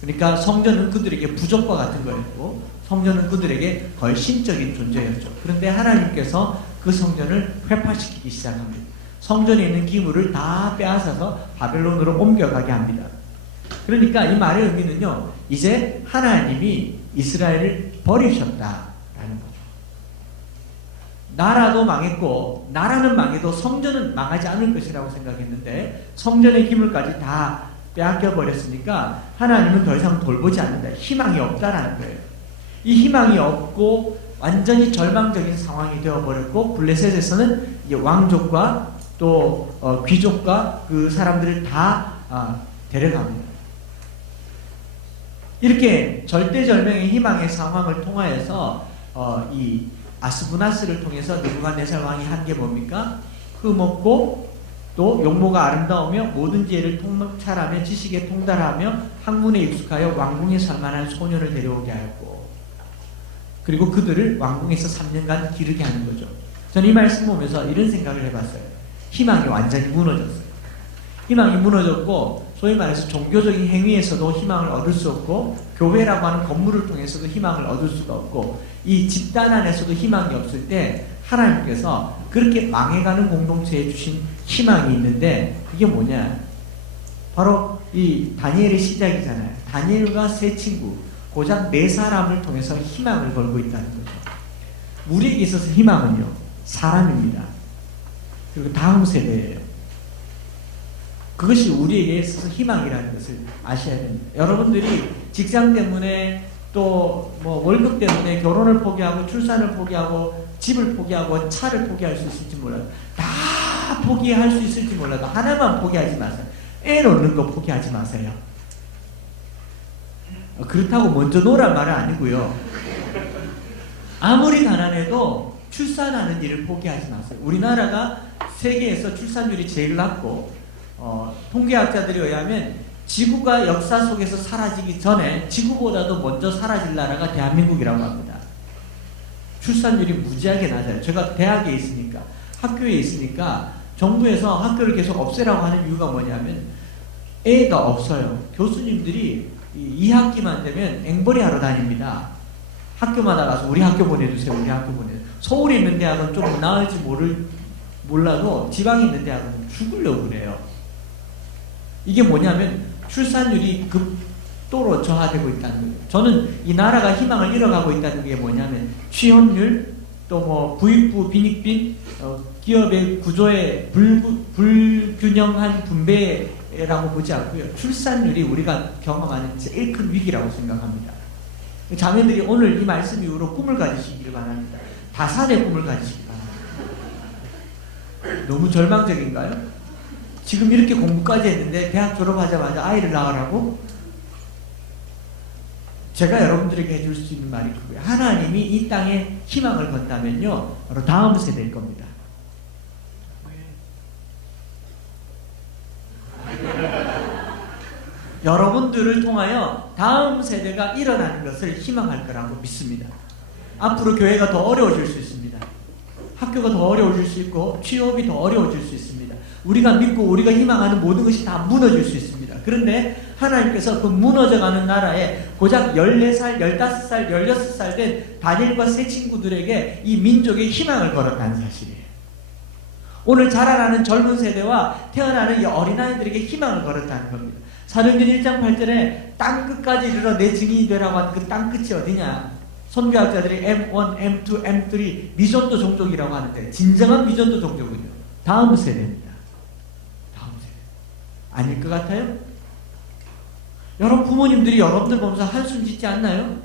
그러니까 성전은 그들에게 부적과 같은 거였고 성전은 그들에게 거의 신적인 존재였죠. 그런데 하나님께서 그 성전을 회파시키기 시작합니다. 성전에 있는 기물을 다 빼앗아서 바벨론으로 옮겨가게 합니다. 그러니까 이 말의 의미는요, 이제 하나님이 이스라엘을 버리셨다라는 거죠. 나라도 망했고 나라는 망해도 성전은 망하지 않을 것이라고 생각했는데 성전의 기물까지 다 빼앗겨 버렸으니까 하나님은 더 이상 돌보지 않는다. 희망이 없다라는 거예요. 이 희망이 없고 완전히 절망적인 상황이 되어버렸고 블레셋에서는 이제 왕족과 또 귀족과 그 사람들을 다 데려갑니다. 이렇게 절대절명의 희망의 상황을 통하여서 이 아스부나스를 통해서 느부갓네살 왕이 한 게 뭡니까? 흠없고 또 용모가 아름다우며 모든 지혜를 통찰하며 지식에 통달하며 학문에 익숙하여 왕궁에 살만한 소년을 데려오게 하였고 그리고 그들을 왕궁에서 3년간 기르게 하는 거죠. 저는 이 말씀 보면서 이런 생각을 해봤어요. 희망이 완전히 무너졌어요. 희망이 무너졌고 소위 말해서 종교적인 행위에서도 희망을 얻을 수 없고 교회라고 하는 건물을 통해서도 희망을 얻을 수가 없고 이 집단 안에서도 희망이 없을 때 하나님께서 그렇게 망해가는 공동체에 주신 희망이 있는데 그게 뭐냐? 바로 이 다니엘의 시작이잖아요. 다니엘과 세 친구 고작 4사람을 통해서 희망을 걸고 있다는 거죠. 우리에게 있어서 희망은요 사람입니다. 그리고 다음 세대예요. 그것이 우리에게 있어서 희망이라는 것을 아셔야 됩니다. 여러분들이 직장 때문에 또 뭐 월급 때문에 결혼을 포기하고 출산을 포기하고 집을 포기하고 차를 포기할 수 있을지 몰라도 다 포기할 수 있을지 몰라도 하나만 포기하지 마세요. 애 놓는 거 포기하지 마세요. 그렇다고 먼저 놓으란 말은 아니고요. 아무리 가난해도 출산하는 일을 포기하지 마세요. 우리나라가 세계에서 출산율이 제일 낮고 통계학자들에 의하면 지구가 역사 속에서 사라지기 전에 지구보다도 먼저 사라질 나라가 대한민국이라고 합니다. 출산율이 무지하게 낮아요. 제가 대학에 있으니까 학교에 있으니까 정부에서 학교를 계속 없애라고 하는 이유가 뭐냐면 애가 없어요. 교수님들이 2학기만 되면 앵벌이 하러 다닙니다. 학교마다 가서 우리 학교 보내주세요. 우리 학교 보내주세요. 서울에 있는 대학은 조금 나을지 몰라도 지방에 있는 대학은 죽으려고 그래요. 이게 뭐냐면 출산율이 극도로 저하되고 있다는 거예요. 저는 이 나라가 희망을 잃어가고 있다는 게 뭐냐면 취업률, 또 뭐 부익부, 빈익빈, 기업의 구조의 불균형한 분배라고 보지 않고요. 출산율이 우리가 경험하는 제일 큰 위기라고 생각합니다. 자매들이 오늘 이 말씀 이후로 꿈을 가지시기를 바랍니다. 다산의 꿈을 가지시기 바랍니다. 너무 절망적인가요? 지금 이렇게 공부까지 했는데 대학 졸업하자마자 아이를 낳으라고? 제가 여러분들에게 해줄 수 있는 말이 그거예요. 하나님이 이 땅에 희망을 건다면요, 바로 다음 세대일 겁니다. 여러분들을 통하여 다음 세대가 일어나는 것을 희망할 거라고 믿습니다. 앞으로 교회가 더 어려워질 수 있습니다. 학교가 더 어려워질 수 있고 취업이 더 어려워질 수 있습니다. 우리가 믿고 우리가 희망하는 모든 것이 다 무너질 수 있습니다. 그런데 하나님께서 그 무너져가는 나라에 고작 14살, 15살, 16살 된 다니엘과 세 친구들에게 이 민족의 희망을 걸었다는 사실이에요. 오늘 자라나는 젊은 세대와 태어나는 이 어린아이들에게 희망을 걸었다는 겁니다. 사도행전 1장 8절에 땅끝까지 이르러 내 증인이 되라고 한 그 땅끝이 어디냐? 선교학자들이 M1, M2, M3 미전도 종족이라고 하는데 진정한 미전도 종족은요, 다음 세대입니다. 다음 세대. 아닐 것 같아요? 여러분 부모님들이 여러분들 보면서 한숨 짓지 않나요?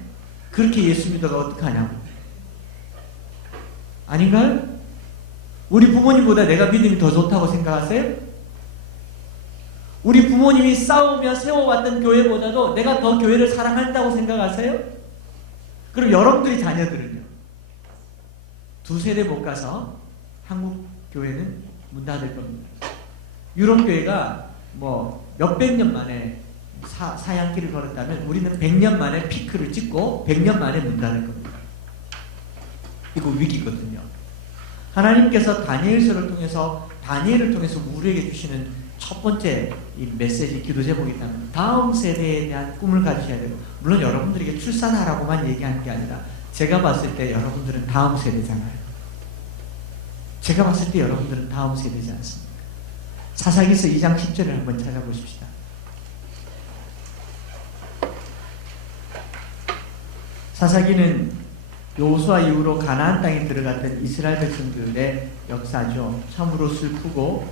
그렇게 예수 믿어가 어떡하냐고. 아닌가요? 우리 부모님보다 내가 믿음이 더 좋다고 생각하세요? 우리 부모님이 싸우며 세워왔던 교회보다도 내가 더 교회를 사랑한다고 생각하세요? 그럼 여러분들이 자녀들은요? 두 세대 못 가서 한국 교회는 문 닫을 겁니다. 유럽 교회가 뭐 몇백 년 만에 사양길을 걸었다면 우리는 100년 만에 피크를 찍고 100년 만에 문 닫을 겁니다. 이거 위기거든요. 하나님께서 다니엘서를 통해서 다니엘을 통해서 우리에게 주시는 첫 번째 이 메시지 기도 제목이 있다면 다음 세대에 대한 꿈을 가지셔야 되고, 물론 여러분들에게 출산하라고만 얘기하는 게 아니라 제가 봤을 때 여러분들은 다음 세대잖아요. 제가 봤을 때 여러분들은 다음 세대지 않습니까? 사사기서 2장 10절을 한번 찾아보십시다. 사사기는 여호수아 이후로 가나안 땅에 들어갔던 이스라엘 백성들의 역사죠. 참으로 슬프고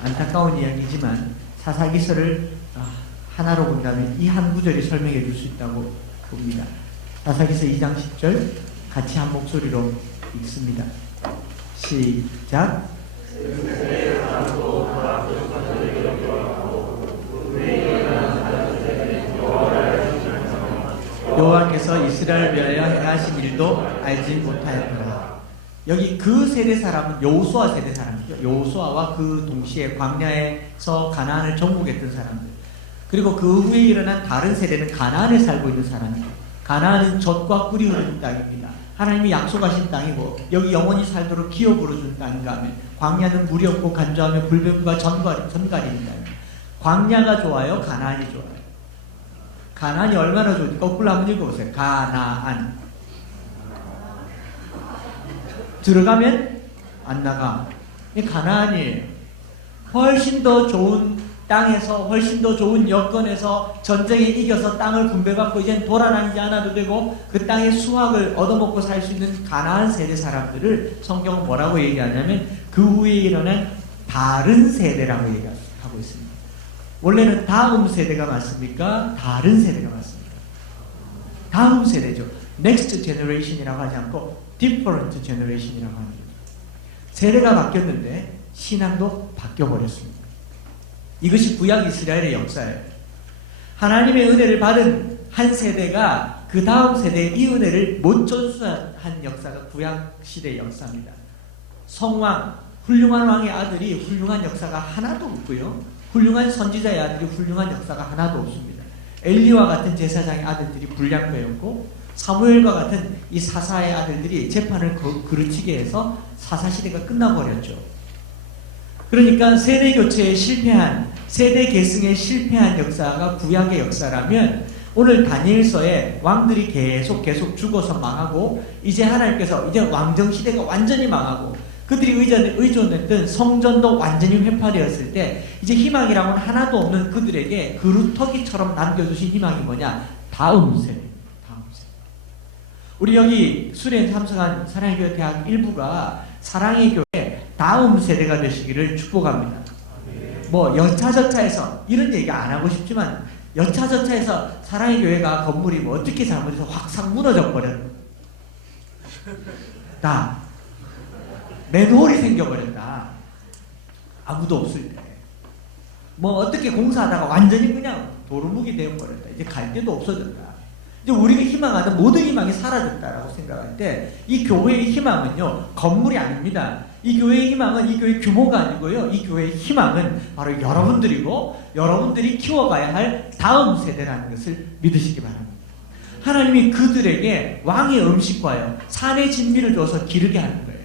안타까운 이야기지만 사사기서를 하나로 본다면 이 한 구절이 설명해 줄 수 있다고 봅니다. 사사기서 2장 10절 같이 한 목소리로 읽습니다. 시작. 여호와께서 이스라엘을 위하여 행하신 일도 알지 못하였더라. 여기 그 세대 사람은 여호수아 세대 사람이죠. 여호수아와 그 동시에 광야에서 가나안을 정복했던 사람들. 그리고 그 후에 일어난 다른 세대는 가나안에 살고 있는 사람이죠. 가나안은 젖과 꿀이 흐르는 땅입니다. 하나님이 약속하신 땅이고 여기 영원히 살도록 기업 부어준 땅인가 하면 광야는 물이 없고 간조하며 불뱀과 전갈이는 땅입니다. 광야가 좋아요? 가나안이 좋아요? 가나안이 얼마나 좋은지 거꾸로 한번 읽어보세요. 가나안. 들어가면 안 나가. 이 가나안이에요. 훨씬 더 좋은 땅에서, 훨씬 더 좋은 여건에서 전쟁에 이겨서 땅을 분배받고 이젠 돌아다니지 않아도 되고 그 땅의 수확을 얻어먹고 살 수 있는 가나안 세대 사람들을 성경은 뭐라고 얘기하냐면 그 후에 일어난 다른 세대라고 얘기하고 있습니다. 원래는 다음 세대가 맞습니까? 다른 세대가 맞습니까? 다음 세대죠. Next generation이라고 하지 않고 Different generation이라고 합니다. 세대가 바뀌었는데 신앙도 바뀌어버렸습니다. 이것이 구약 이스라엘의 역사예요. 하나님의 은혜를 받은 한 세대가 그 다음 세대의 이 은혜를 못 전수한 역사가 구약 시대의 역사입니다. 성왕, 훌륭한 왕의 아들이 훌륭한 역사가 하나도 없고요. 훌륭한 선지자의 아들이 훌륭한 역사가 하나도 없습니다. 엘리와 같은 제사장의 아들들이 불량배였고 사무엘과 같은 이 사사의 아들들이 재판을 그르치게 해서 사사시대가 끝나버렸죠. 그러니까 세대 교체에 실패한, 세대 계승에 실패한 역사가 구약의 역사라면 오늘 다니엘서에 왕들이 계속 죽어서 망하고 이제 하나님께서 이제 왕정시대가 완전히 망하고 그들이 의존했던 성전도 완전히 회파되었을 때 이제 희망이라고는 하나도 없는 그들에게 그루터기처럼 남겨주신 희망이 뭐냐? 다음 세대. 다음 세대. 우리 여기 수련회 참석한 사랑의 교회 대학 일부가 사랑의 교회 다음 세대가 되시기를 축복합니다. 뭐 여차저차해서 이런 얘기 안 하고 싶지만 여차저차해서 사랑의 교회가 건물이 뭐 어떻게 잘못해서 확 무너져 버렸다. 맨홀이 생겨버렸다. 아무도 없을 때. 뭐 어떻게 공사하다가 완전히 그냥 도루묵이 되어버렸다. 이제 갈 데도 없어졌다. 이제 우리가 희망하던 모든 희망이 사라졌다라고 생각할 때 이 교회의 희망은요, 건물이 아닙니다. 이 교회의 희망은 이 교회의 규모가 아니고요. 이 교회의 희망은 바로 여러분들이고 여러분들이 키워가야 할 다음 세대라는 것을 믿으시기 바랍니다. 하나님이 그들에게 왕의 음식과요, 산의 진미를 줘서 기르게 하는 거예요.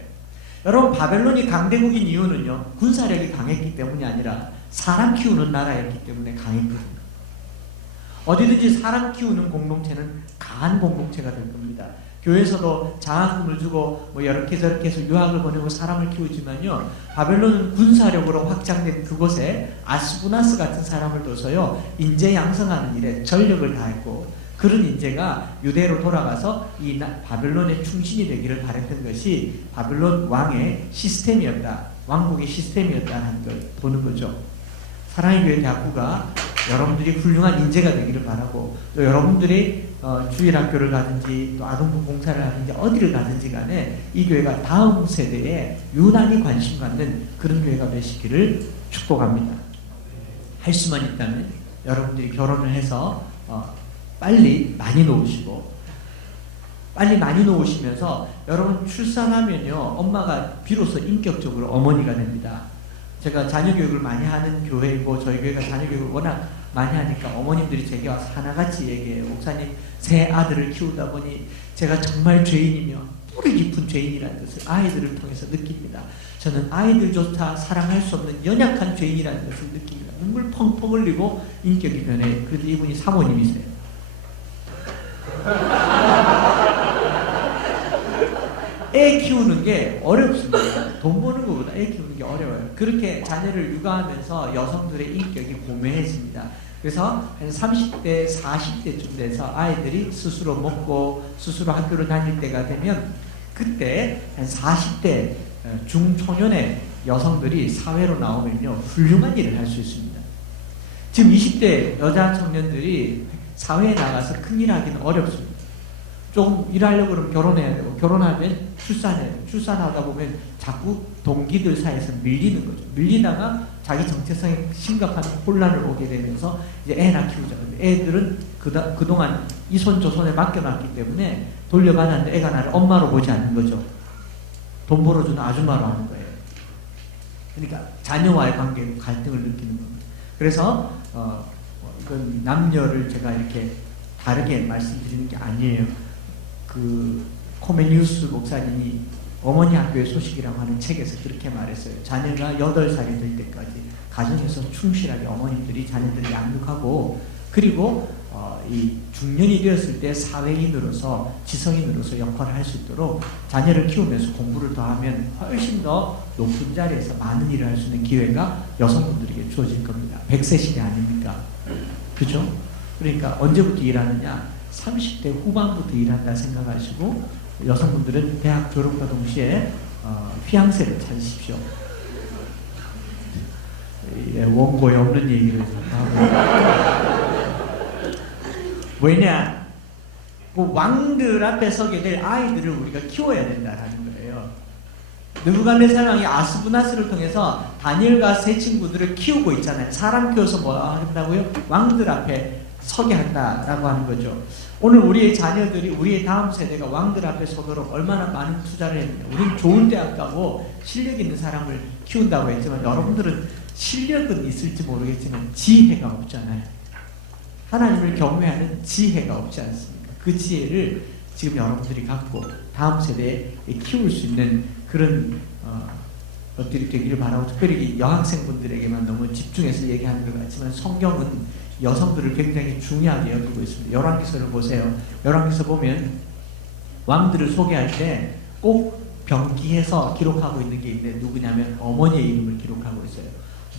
여러분, 바벨론이 강대국인 이유는요, 군사력이 강했기 때문이 아니라 사람 키우는 나라였기 때문에 강했거든요. 어디든지 사람 키우는 공동체는 강한 공동체가 될 겁니다. 교회에서도 장학금을 주고 뭐 이렇게 저렇게 해서 유학을 보내고 사람을 키우지만요, 바벨론은 군사력으로 확장된 그곳에 아스부나스 같은 사람을 둬서요, 인재 양성하는 일에 전력을 다했고, 그런 인재가 유대로 돌아가서 이 바벨론의 충신이 되기를 바랬던 것이 바벨론 왕의 시스템이었다. 왕국의 시스템이었다는 걸 보는 거죠. 사랑의 교회 대학부가 여러분들이 훌륭한 인재가 되기를 바라고, 또 여러분들이 주일학교를 가든지 또 아동부 공사를 하든지 어디를 가든지 간에 이 교회가 다음 세대에 유난히 관심 갖는 그런 교회가 되시기를 축복합니다. 할 수만 있다면 여러분들이 결혼을 해서 빨리 많이 놓으시고, 빨리 많이 놓으시면서 여러분 출산하면요, 엄마가 비로소 인격적으로 어머니가 됩니다. 제가 자녀 교육을 많이 하는 교회이고 저희 교회가 자녀 교육을 워낙 많이 하니까 어머님들이 제게 와서 하나같이 얘기해요. 목사님, 새 아들을 키우다 보니 제가 정말 죄인이며 뿌리 깊은 죄인이라는 것을 아이들을 통해서 느낍니다. 저는 아이들조차 사랑할 수 없는 연약한 죄인이라는 것을 느낍니다. 눈물 펑펑 흘리고 인격이 변해요. 그런데 이분이 사모님이세요. 애 키우는 게 어렵습니다. 돈 버는 것보다 애 키우는 게 어려워요. 그렇게 자녀를 육아하면서 여성들의 인격이 고매해집니다. 그래서 한 30대, 40대쯤 돼서 아이들이 스스로 먹고 스스로 학교를 다닐 때가 되면 그때 한 40대 중초년의 여성들이 사회로 나오면요, 훌륭한 일을 할 수 있습니다. 지금 20대 여자 청년들이 사회에 나가서 큰일 하기는 어렵습니다. 좀 일하려고 그러면 결혼해야 되고, 결혼하면 출산해야 되고, 출산하다 보면 자꾸 동기들 사이에서 밀리는 거죠. 밀리다가 자기 정체성에 심각한 혼란을 오게 되면서 이제 애나 키우자. 애들은 그동안 이손 저손에 맡겨놨기 때문에 돌려받았는데 애가 나를 엄마로 보지 않는 거죠. 돈 벌어주는 아줌마로 하는 거예요. 그러니까 자녀와의 관계에 갈등을 느끼는 겁니다. 그래서 이건 남녀를 제가 이렇게 다르게 말씀드리는 게 아니에요. 그 코메니우스 목사님이 어머니 학교의 소식이라고 하는 책에서 그렇게 말했어요. 자녀가 8살이 될 때까지 가정에서 충실하게 어머님들이 자녀들을 양육하고, 그리고 이 중년이 되었을 때 사회인으로서 지성인으로서 역할을 할 수 있도록 자녀를 키우면서 공부를 더하면 훨씬 더 높은 자리에서 많은 일을 할 수 있는 기회가 여성분들에게 주어질 겁니다. 100세 시대 아닙니까? 그죠? 그러니까 언제부터 일하느냐? 30대 후반부터 일한다 생각하시고, 여성분들은 대학 졸업과 동시에 피앙세를 찾으십시오. 예, 원고에 없는 얘기를 하고. 왜냐? 그 왕들 앞에 서게 될 아이들을 우리가 키워야 된다는 거예요. 느부갓네살 왕이 아스부나스를 통해서 다니엘과 세 친구들을 키우고 있잖아요. 사람 키워서 뭐 한다고요? 왕들 앞에 서게 한다라고 하는 거죠. 오늘 우리의 자녀들이, 우리의 다음 세대가 왕들 앞에 서도록 얼마나 많은 투자를 했느냐. 우리는 좋은 대학 가고 실력 있는 사람을 키운다고 했지만, 여러분들은 실력은 있을지 모르겠지만 지혜가 없잖아요. 하나님을 경외하는 지혜가 없지 않습니까? 그 지혜를 지금 여러분들이 갖고 다음 세대에 키울 수 있는 그런 것들이 되기를 바라고, 특별히 여학생분들에게만 너무 집중해서 얘기하는 것 같지만 성경은 여성들을 굉장히 중요하게 여기고 있습니다. 열왕기서를 보세요. 열왕기서 보면 왕들을 소개할 때 꼭 병기해서 기록하고 있는 게 있는데 누구냐면 어머니의 이름을 기록하고 있어요.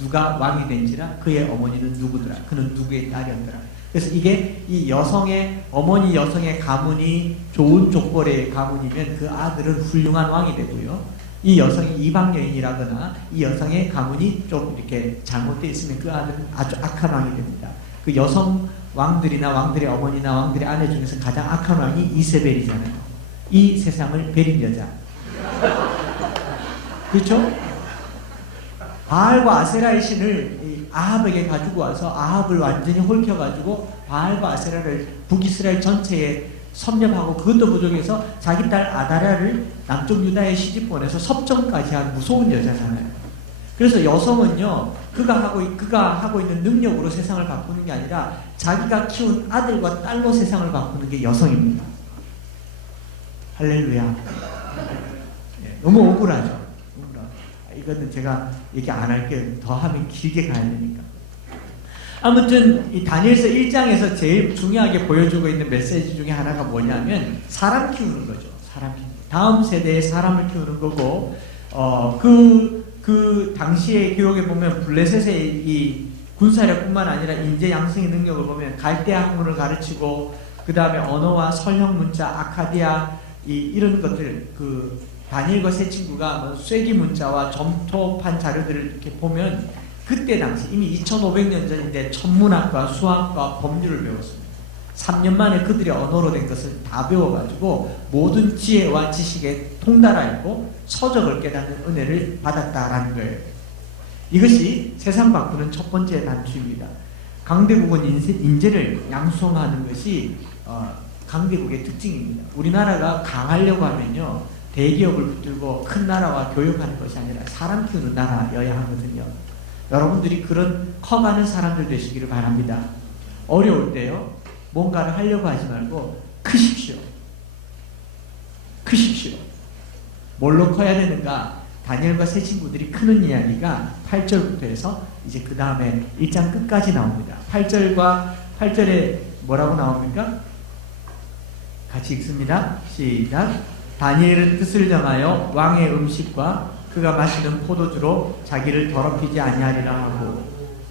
누가 왕이 된지라 그의 어머니는 누구더라. 그는 누구의 딸이었더라. 그래서 이게 이 여성의 어머니 여성의 가문이 좋은 족벌의 가문이면 그 아들은 훌륭한 왕이 되고요. 이 여성이 이방 여인이라거나 이 여성의 가문이 좀 이렇게 잘못되어 있으면 그 아들은 아주 악한 왕이 됩니다. 그 여성 왕들이나 왕들의 어머니나 왕들의 아내 중에서 가장 악한 왕이 이세벨이잖아요. 이 세상을 베린 여자. 그렇죠? 바알과 아세라의 신을 아합에게 가지고 와서 아합을 완전히 홀켜가지고 바알과 아세라를 북이스라엘 전체에 섭렵하고 그것도 부족해서 자기 딸 아다랴를 남쪽 유다에 시집 보내서 섭정까지 한 무서운 여자잖아요. 그래서 여성은요, 그가 하고 있는 능력으로 세상을 바꾸는 게 아니라 자기가 키운 아들과 딸로 세상을 바꾸는 게 여성입니다. 할렐루야. 너무 억울하죠. 이거는 제가 얘기 안 할게요. 더 하면 길게 가야 되니까. 아무튼 이 다니엘서 1장에서 제일 중요하게 보여주고 있는 메시지 중에 하나가 뭐냐면 사람 키우는 거죠. 사람 키우는 거. 다음 세대의 사람을 키우는 거고 그 당시의 기록에 보면 블레셋의 이 군사력뿐만 아니라 인재 양성의 능력을 보면 갈대아 학문을 가르치고 그 다음에 언어와 설형 문자, 아카디아 이런 것들 다니엘과 세 친구가 뭐 쐐기 문자와 점토판 자료들을 이렇게 보면 그때 당시 이미 2500년 전인데 천문학과 수학과 법률을 배웠습니다. 3년 만에 그들의 언어로 된 것을 다 배워가지고 모든 지혜와 지식에 통달하였고 서적을 깨닫는 은혜를 받았다라는 거예요. 이것이 세상 바꾸는 첫 번째 단추입니다. 강대국은 인재를 양성하는 것이 강대국의 특징입니다. 우리나라가 강하려고 하면요, 대기업을 붙들고 큰 나라와 교역하는 것이 아니라 사람 키우는 나라여야 하거든요. 여러분들이 그런 커가는 사람들 되시기를 바랍니다. 어려울 때요, 뭔가를 하려고 하지 말고 크십시오. 크십시오. 뭘로 커야 되는가? 다니엘과 세 친구들이 크는 이야기가 8절부터 해서 이제 그 다음에 1장 끝까지 나옵니다. 8절에 뭐라고 나옵니까? 같이 읽습니다. 시작. 다니엘은 뜻을 정하여 왕의 음식과 그가 마시는 포도주로 자기를 더럽히지 아니하리라 하고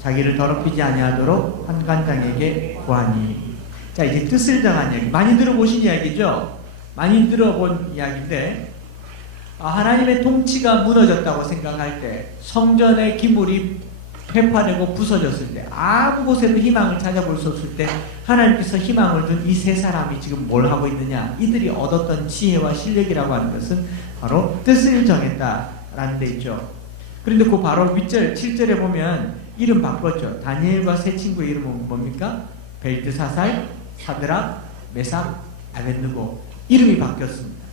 자기를 더럽히지 아니하도록 환관장에게 구하니. 자, 이제 뜻을 정한 이야기. 많이 들어보신 이야기죠? 많이 들어본 이야기인데 하나님의 통치가 무너졌다고 생각할 때, 성전의 기물이 회파되고 부서졌을 때, 아무 곳에도 희망을 찾아볼 수 없을 때 하나님께서 희망을 둔 이 세 사람이 지금 뭘 하고 있느냐? 이들이 얻었던 지혜와 실력이라고 하는 것은 바로 뜻을 정했다라는 데 있죠. 그런데 그 바로 윗절 7절에 보면 이름 바꿨죠. 다니엘과 세 친구의 이름은 뭡니까? 벨드사살, 사드락, 메삭, 아벳느고. 이름이 바뀌었습니다.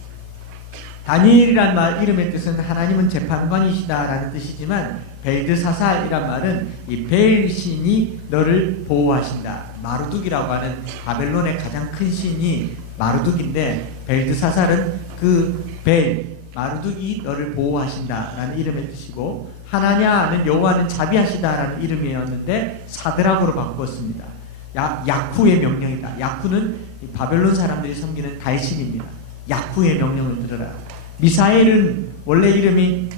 다니엘이란 말 이름의 뜻은 하나님은 재판관이시다라는 뜻이지만 벨드사살이란 말은 이 벨 신이 너를 보호하신다. 마르둑이라고 하는 바벨론의 가장 큰 신이 마르둑인데, 벨드사살은 그 벨 마르둑이 너를 보호하신다라는 이름의 뜻이고, 하나냐는 여호와는 자비하시다라는 이름이었는데 사드락으로 바꿨습니다. 야쿠의 명령이다. 야쿠는 바벨론 사람들이 섬기는 달신입니다. 야쿠의 명령을 들어라. 미사엘은 원래 이름이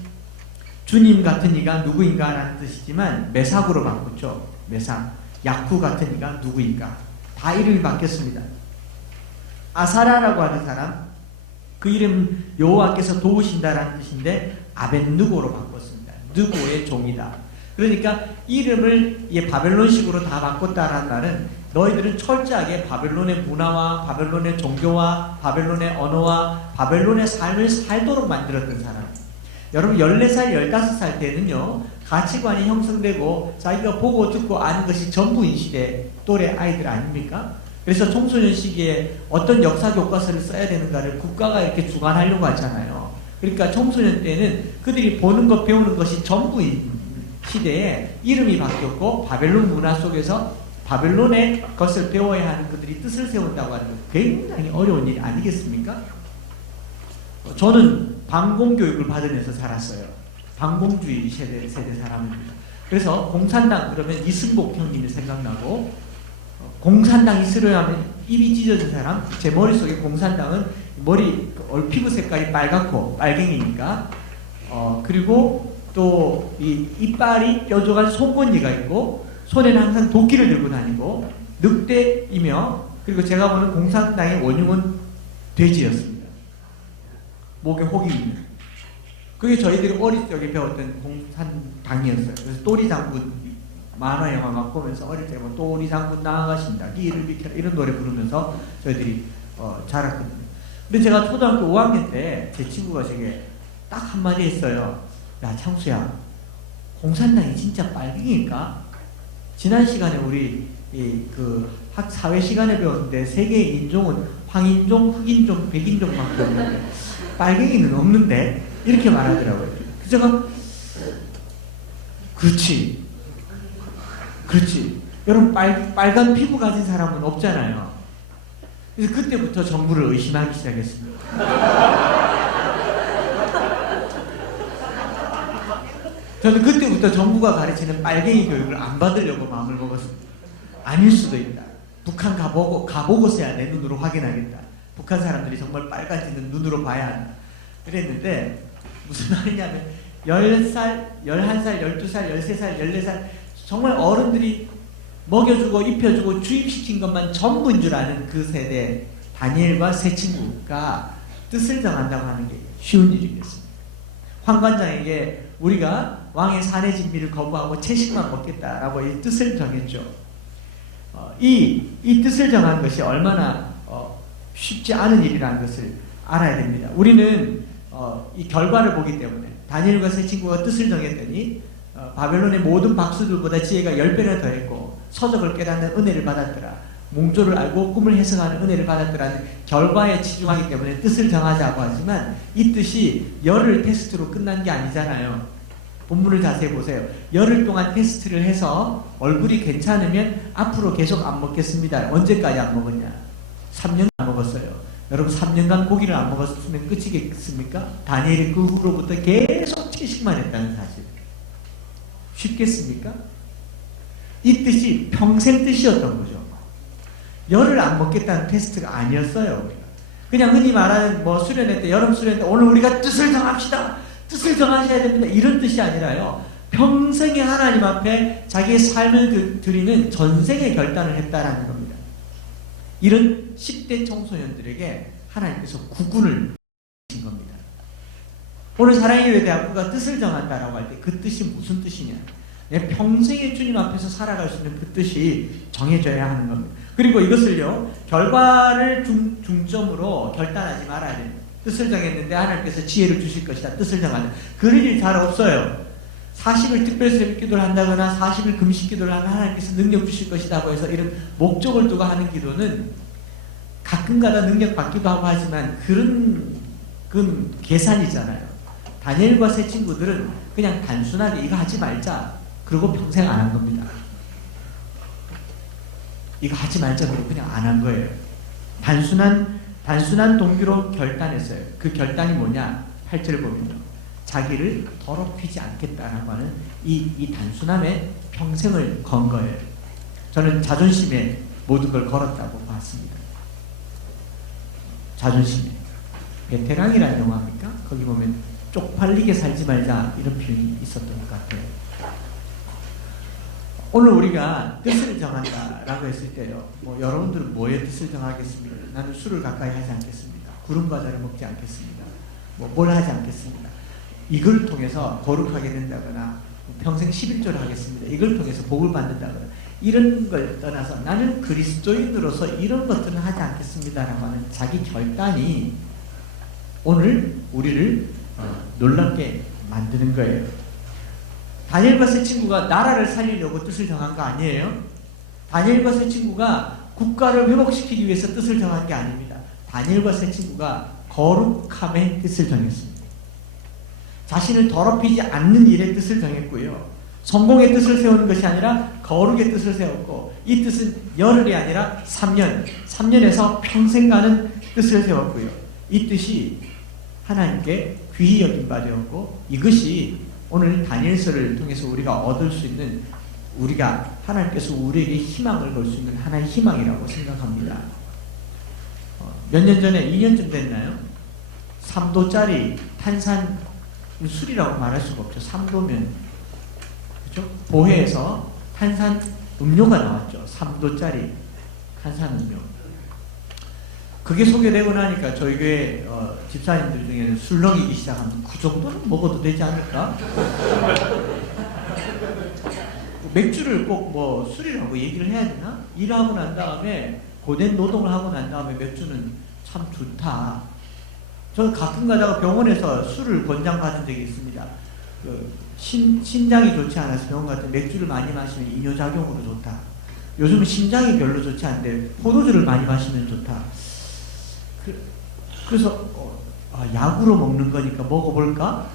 주님 같은 이가 누구인가 라는 뜻이지만 메삭으로 바꿨죠. 메삭. 야쿠 같은 이가 누구인가. 다 이름이 바뀌었습니다. 아사라라고 하는 사람, 그 이름 여호와께서 도우신다라는 뜻인데 아벳느고로 바꿨습니다. 느고의 종이다. 그러니까 이름을 바벨론식으로 다 바꿨다라는 말은 너희들은 철저하게 바벨론의 문화와 바벨론의 종교와 바벨론의 언어와 바벨론의 삶을 살도록 만들었던 사람. 여러분 14살, 15살 때는요, 가치관이 형성되고 자기가 보고 듣고 아는 것이 전부인 시대 또래 아이들 아닙니까? 그래서 청소년 시기에 어떤 역사 교과서를 써야 되는가를 국가가 이렇게 주관하려고 하잖아요. 그러니까 청소년 때는 그들이 보는 것, 배우는 것이 전부인 시대에 이름이 바뀌었고, 바벨론 문화 속에서 바벨론의 것을 배워야 하는 그들이 뜻을 세운다고 하는 건 굉장히 어려운 일 아니겠습니까? 저는 반공교육을 받으면서 살았어요. 반공주의 세대 사람입니다. 그래서 공산당 그러면 이승복 형님이 생각나고, 공산당이 싫어하면 입이 찢어진 사람, 제 머릿속에 공산당은 머리 피부 색깔이 빨갛고 빨갱이니까 그리고 또 이 이빨이 뾰족한 송곳니가 있고 손에는 항상 도끼를 들고 다니고 늑대이며 그리고 제가 보는 공산당의 원흉은 돼지였습니다. 목에 혹이 있는. 그게 저희들이 어릴 적에 배웠던 공산당이었어요. 그래서 또리 장군 만화 영화 막 보면서 어릴 때 뭐 또리 장군 나아가신다 길을 비켜라 이런 노래 부르면서 저희들이 자랐거든요. 근데 제가 초등학교 5학년 때 제 친구가 제게 딱 한마디 했어요. 야 창수야, 공산당이 진짜 빨갱이일까? 지난 시간에 우리 학 사회 시간에 배웠는데 세계의 인종은 황인종, 흑인종, 백인종밖에 없는데 빨갱이는 없는데 이렇게 말하더라고요. 그래서 제가 그렇지. 여러분 빨간 피부 가진 사람은 없잖아요. 그래서 그때부터 정부를 의심하기 시작했습니다. 저는 그때부터 정부가 가르치는 빨갱이 교육을 안 받으려고 마음을 먹었습니다. 아닐 수도 있다. 북한 가보고서야 내 눈으로 확인하겠다. 북한 사람들이 정말 빨간지는 눈으로 봐야 한다. 그랬는데 무슨 말이냐면 10살, 11살, 12살, 13살, 14살 정말 어른들이 먹여주고 입혀주고 주입시킨 것만 전부인 줄 아는 그 세대 다니엘과 세 친구가 뜻을 정한다고 하는 게 쉬운 일이겠습니다. 황관장에게 우리가 왕의 사내 진미를 거부하고 채식만 먹겠다라고 이 뜻을 정했죠. 이 뜻을 정한 것이 얼마나 쉽지 않은 일이라는 것을 알아야 됩니다. 우리는 이 결과를 보기 때문에 다니엘과 세 친구가 뜻을 정했더니 바벨론의 모든 박수들보다 지혜가 10배나 더했고 서적을 깨닫는 은혜를 받았더라. 몽조를 알고 꿈을 해석하는 은혜를 받았더라는 결과에 치중하기 때문에 뜻을 정하자고 하지만 이 뜻이 열흘 테스트로 끝난 게 아니잖아요. 본문을 자세히 보세요. 열흘 동안 테스트를 해서 얼굴이 괜찮으면 앞으로 계속 안 먹겠습니다. 언제까지 안 먹었냐? 3년 안 먹었어요. 여러분 3년간 고기를 안 먹었으면 끝이겠습니까? 다니엘이 그 후로부터 계속 채식만 했다는 사실. 쉽겠습니까? 이 뜻이 평생 뜻이었던 거죠. 열을 안 먹겠다는 테스트가 아니었어요. 그냥 흔히 말하는 뭐 수련회 때 여름 수련회 때 오늘 우리가 뜻을 정합시다. 뜻을 정하셔야 됩니다. 이런 뜻이 아니라요. 평생에 하나님 앞에 자기의 삶을 드리는 전생의 결단을 했다라는 겁니다. 이런 10대 청소년들에게 하나님께서 구군을 주신 겁니다. 오늘 사랑의 대학부가 뜻을 정한다라고 할 때 그 뜻이 무슨 뜻이냐? 내 평생에 주님 앞에서 살아갈 수 있는 그 뜻이 정해져야 하는 겁니다. 그리고 이것을요, 결과를 중점으로 결단하지 말아야 됩니다. 뜻을 정했는데 하나님께서 지혜를 주실 것이다. 뜻을 정하는. 그런 일 잘 없어요. 40일 특별 새벽 기도를 한다거나 40일 금식 기도를 하면 하나님께서 능력 주실 것이라고 해서 이런 목적을 두고 하는 기도는 가끔가다 능력 받기도 하고 하지만 그건 계산이잖아요. 다니엘과 세 친구들은 그냥 단순하게 이거 하지 말자. 그리고 평생 안 한 겁니다. 이거 하지 말자 그러고 그냥 안 한 거예요. 단순한 동기로 결단했어요. 그 결단이 뭐냐? 8절 보면요. 자기를 더럽히지 않겠다라고 하는 이 단순함에 평생을 건 거예요. 저는 자존심에 모든 걸 걸었다고 봤습니다. 자존심에. 베테랑이라는 영화입니까? 거기 보면 쪽팔리게 살지 말자 이런 표현이 있었던 것 같아요. 오늘 우리가 뜻을 정한다라고 했을 때요. 여러분들은 뭐에 뜻을 정하겠습니까? 나는 술을 가까이 하지 않겠습니다. 구름 과자를 먹지 않겠습니다. 뭘 하지 않겠습니다. 이걸 통해서 거룩하게 된다거나 평생 11조를 하겠습니다. 이걸 통해서 복을 받는다거나 이런 걸 떠나서 나는 그리스도인으로서 이런 것들은 하지 않겠습니다라고 하는 자기 결단이 오늘 우리를 놀랍게 만드는 거예요. 다니엘과 세 친구가 나라를 살리려고 뜻을 정한 거 아니에요? 다니엘과 세 친구가 국가를 회복시키기 위해서 뜻을 정한 게 아닙니다. 다니엘과 세 친구가 거룩함의 뜻을 정했습니다. 자신을 더럽히지 않는 일의 뜻을 정했고요. 성공의 뜻을 세우는 것이 아니라 거룩의 뜻을 세웠고 이 뜻은 열흘이 아니라 3년에서 평생 가는 뜻을 세웠고요. 이 뜻이 하나님께 귀히 여긴 바 되었고 이것이 오늘 다니엘서를 통해서 우리가 얻을 수 있는 우리가 하나님께서 우리에게 희망을 걸 수 있는 하나의 희망이라고 생각합니다. 몇 년 전에 2년쯤 됐나요? 3도짜리 탄산 술이라고 말할 수가 없죠. 3도면 그죠? 보혜에서 탄산 음료가 나왔죠. 3도짜리 탄산 음료. 그게 소개되고 나니까 저희 교회 집사님들 중에는 술 먹이기 시작하면 그 정도는 먹어도 되지 않을까? 맥주를 꼭 뭐 술이라고 얘기를 해야 되나? 일하고 난 다음에 고된 노동을 하고 난 다음에 맥주는 참 좋다. 저는 가끔 가다가 병원에서 술을 권장받은 적이 있습니다. 신장이 좋지 않아서 병원 갔더니 맥주를 많이 마시면 이뇨작용으로 좋다. 요즘은 심장이 별로 좋지 않은데 포도주를 많이 마시면 좋다. 그래서 약으로 먹는 거니까 먹어볼까?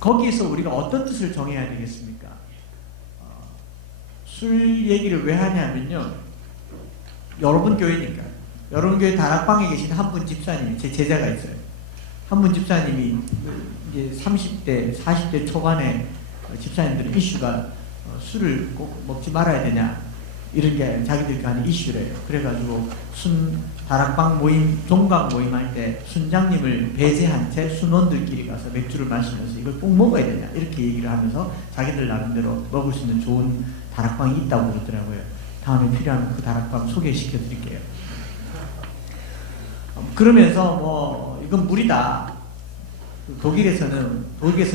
거기에서 우리가 어떤 뜻을 정해야 되겠습니까? 술 얘기를 왜 하냐면요. 여러분 교회니까. 여러분 교회 다락방에 계신 한 분 집사님이 제 제자가 있어요. 한 분 집사님이 이제 30대, 40대 초반에 집사님들의 이슈가 술을 꼭 먹지 말아야 되냐 이런 게 자기들이 하는 이슈래요. 그래가지고 다락방 모임, 종각 모임 할 때 순장님을 배제한 채 순원들끼리 가서 맥주를 마시면서 이걸 꼭 먹어야 되냐 이렇게 얘기를 하면서 자기들 나름대로 먹을 수 있는 좋은 다락방이 있다고 그러더라고요. 다음에 필요하면 그 다락방 소개시켜 드릴게요. 그러면서 뭐 이건 물이다. 독일에서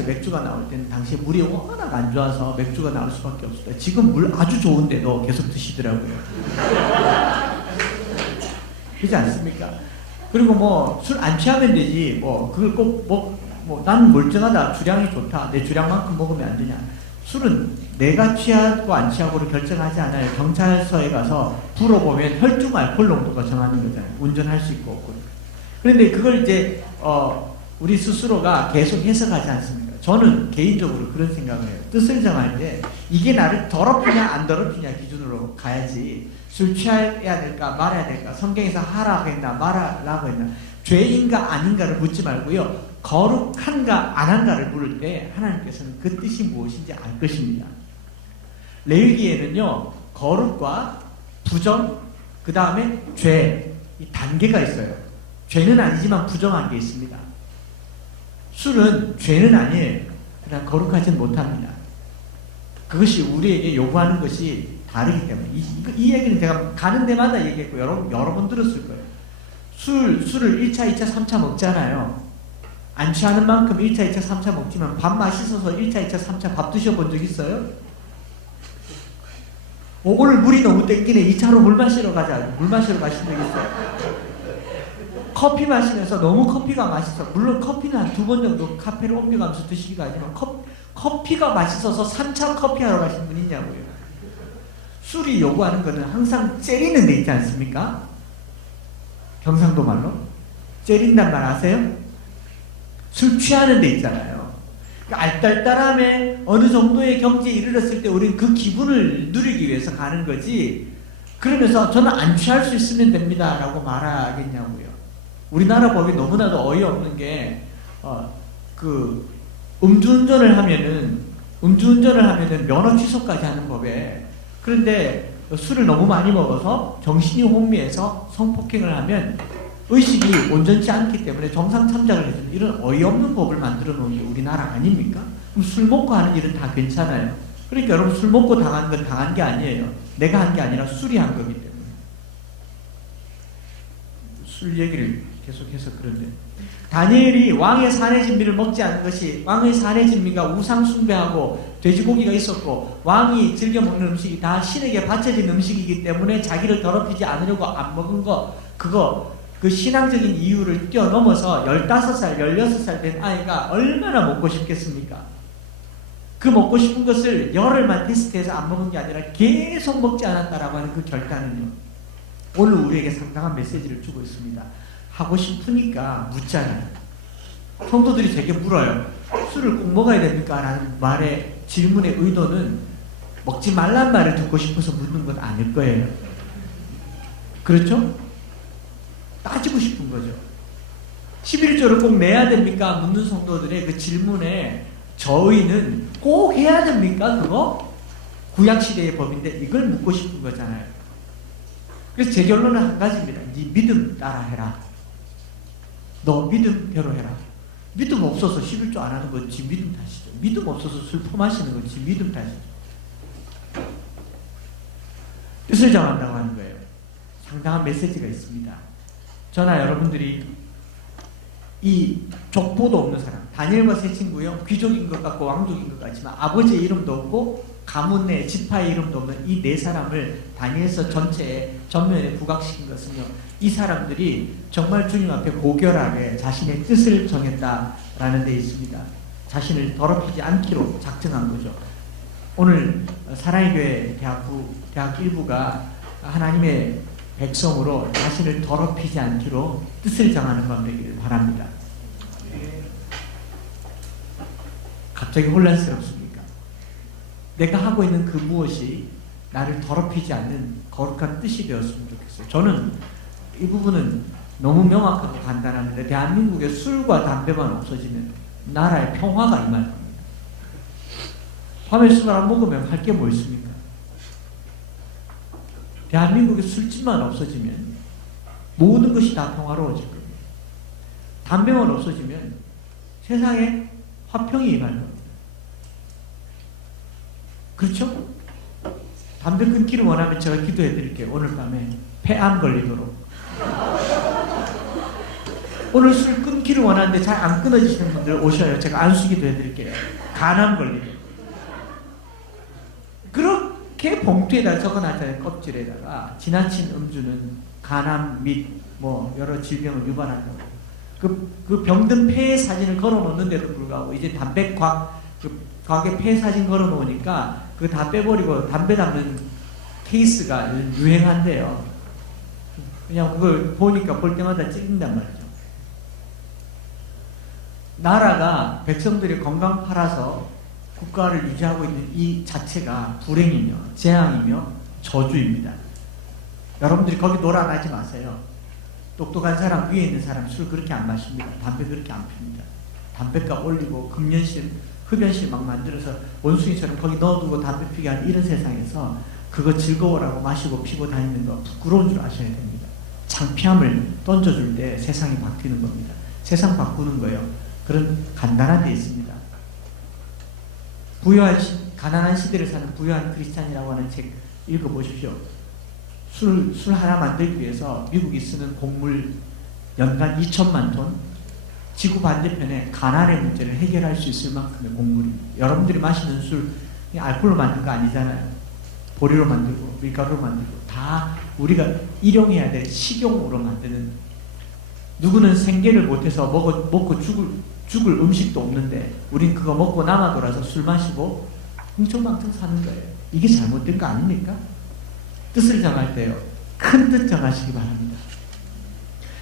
맥주가 나올 때는 당시에 물이 워낙 안 좋아서 맥주가 나올 수밖에 없었다. 지금 물 아주 좋은데도 계속 드시더라고요. 그렇지 않습니까? 그리고 뭐 술 안 취하면 되지. 뭐 그걸 꼭 난 멀쩡하다. 주량이 좋다. 내 주량만큼 먹으면 안 되냐. 술은 내가 취하고 안 취하고를 결정하지 않아요. 경찰서에 가서 물어보면 혈중 알코올 농도가 정하는 거잖아요. 운전할 수 있고 없고. 그런데 그걸 이제 우리 스스로가 계속 해석하지 않습니까? 저는 개인적으로 그런 생각을 해요. 뜻을 정할 때 이게 나를 더럽히냐 안 더럽히냐 기준으로 가야지 술 취해야 될까 말아야 될까 성경에서 하라고 했나 말하라고 했나 죄인가 아닌가를 묻지 말고요. 거룩한가 안 한가를 물을 때 하나님께서는 그 뜻이 무엇인지 알 것입니다. 레위기에는요. 거룩과 부정 그 다음에 죄 이 단계가 있어요. 죄는 아니지만 부정한 게 있습니다. 술은 죄는 아니에요. 그러나 거룩하지는 못합니다. 그것이 우리에게 요구하는 것이 다르기 때문에 이 얘기는 제가 가는 데마다 얘기했고 여러 번 들었을 거예요. 술을 1차, 2차, 3차 먹잖아요. 안 취하는 만큼 1차, 2차, 3차 먹지만 밥 맛있어서 1차, 2차, 3차 밥 드셔본 적 있어요? 오늘 물이 너무 땡기네. 2차로 물 마시러 가자. 물 마시러 가신 적 있어요? 커피 마시면서 너무 커피가 맛있어. 물론 커피는 한 2번 정도 카페를 옮겨가면서 드시기가 아니지만 커피가 맛있어서 3차 커피 하러 가신 분 있냐고요. 술이 요구하는 거는 항상 째리는 데 있지 않습니까? 경상도 말로 째린단 말 아세요? 술 취하는 데 있잖아요. 그러니까 알딸딸함에 어느 정도의 경지에 이르렀을 때 우리는 그 기분을 누리기 위해서 가는 거지. 그러면서 저는 안 취할 수 있으면 됩니다 라고 말하겠냐고요. 우리나라 법이 너무나도 어이없는 게 음주운전을 하면은 면허 취소까지 하는 법에, 그런데 술을 너무 많이 먹어서 정신이 혼미해서 성폭행을 하면 의식이 온전치 않기 때문에 정상 참작을 해주는 이런 어이없는 법을 만들어 놓은 게 우리나라 아닙니까? 그럼 술 먹고 하는 일은 다 괜찮아요. 그러니까 여러분 술 먹고 당한 건 당한 게 아니에요. 내가 한 게 아니라 술이 한 거기 때문에. 술 얘기를 계속해서 그런데 다니엘이 왕의 산의 진미를 먹지 않은 것이, 왕의 산의 진미가 우상 숭배하고 돼지고기가 있었고 왕이 즐겨 먹는 음식이 다 신에게 바쳐진 음식이기 때문에 자기를 더럽히지 않으려고 안 먹은 거, 그 신앙적인 이유를 뛰어넘어서 15살, 16살 된 아이가 얼마나 먹고 싶겠습니까? 그 먹고 싶은 것을 열흘만 테스트해서 안 먹은 게 아니라 계속 먹지 않았다라고 하는 그 결단은요, 오늘 우리에게 상당한 메시지를 주고 있습니다. 하고 싶으니까 묻잖아요. 성도들이 되게 물어요. 술을 꼭 먹어야 됩니까? 라는 말의 질문의 의도는 먹지 말란 말을 듣고 싶어서 묻는 건 아닐 거예요. 그렇죠? 따지고 싶은 거죠. 11조를 꼭 내야 됩니까? 묻는 성도들의 그 질문에 저희는 꼭 해야 됩니까? 그거? 구약시대의 법인데 이걸 묻고 싶은 거잖아요. 그래서 제 결론은 한 가지입니다. 네 믿음 따라 해라. 너 믿음대로 해라. 믿음 없어서 11조 안 하는 건 지 믿음 탓이죠. 믿음 없어서 술 퍼마시는 건 지 믿음 탓이죠. 뜻을 정한다고 하는 거예요. 상당한 메시지가 있습니다. 저나 여러분들이 이 족보도 없는 사람, 다니엘과 세 친구요, 귀족인 것 같고 왕족인 것 같지만 아버지의 이름도 없고 가문 내 지파의 이름도 없는 이 네 사람을 다니엘서 전체에 전면에 부각시킨 것은요, 이 사람들이 정말 주님 앞에 고결하게 자신의 뜻을 정했다라는 데 있습니다. 자신을 더럽히지 않기로 작정한 거죠. 오늘 사랑의 교회 대학 일부가 하나님의 백성으로 자신을 더럽히지 않기로 뜻을 정하는 밤 되기를 바랍니다. 갑자기 혼란스럽습니까? 내가 하고 있는 그 무엇이 나를 더럽히지 않는 거룩한 뜻이 되었으면 좋겠어요. 저는 이 부분은 너무 명확하고 간단합니다. 대한민국에 술과 담배만 없어지면 나라의 평화가 임할 겁니다. 밤에 술을 안 먹으면 할 게 뭐 있습니까? 대한민국에 술집만 없어지면 모든 것이 다 평화로워질 겁니다. 담배만 없어지면 세상에 화평이 임할 겁니다. 그렇죠? 담배 끊기를 원하면 제가 기도해 드릴게요. 오늘 밤에 폐암 걸리도록. 오늘 술 끊기를 원하는데 잘 안 끊어지시는 분들 오셔요. 제가 안수기도 해드릴게요. 간암 걸리도록. 그렇게 봉투에다 적어놨잖아요. 껍질에다가 지나친 음주는 간암 및 뭐 여러 질병을 유발한다고. 그 병든 폐의 사진을 걸어놓는데도 불구하고 이제 곽에 폐 사진 걸어놓으니까 그거 다 빼버리고 담배 담는 케이스가 유행한대요. 그냥 그걸 보니까 볼 때마다 찍는단 말이죠. 나라가 백성들이 건강 팔아서 국가를 유지하고 있는 이 자체가 불행이며 재앙이며 저주입니다. 여러분들이 거기 놀아나지 마세요. 똑똑한 사람, 위에 있는 사람 술 그렇게 안 마십니다. 담배 그렇게 안 핍니다. 담배값 올리고 금연실, 흡연실 막 만들어서 원숭이처럼 거기 넣어두고 담배 피게 하는 이런 세상에서 그거 즐거워라고 마시고 피고 다니는 거 부끄러운 줄 아셔야 됩니다. 창피함을 던져줄 때 세상이 바뀌는 겁니다. 세상 바꾸는 거예요. 그런 간단한 데 있습니다. 가난한 시대를 사는 부유한 크리스찬이라고 하는 책 읽어보십시오. 술 하나 만들기 위해서 미국이 쓰는 곡물 연간 2천만 톤, 지구 반대편에 가난의 문제를 해결할 수 있을 만큼의 곡물입니다. 여러분들이 마시는 술 알코올로 만든 거 아니잖아요. 보리로 만들고 밀가루로 만들고 다 우리가 일용해야 될 식용으로 만드는, 누구는 생계를 못해서 먹고 죽을 음식도 없는데 우린 그거 먹고 남아 돌아서 술 마시고 흥청망청 사는 거예요. 이게 잘못된 거 아닙니까? 뜻을 정할 때요, 큰 뜻 정하시기 바랍니다.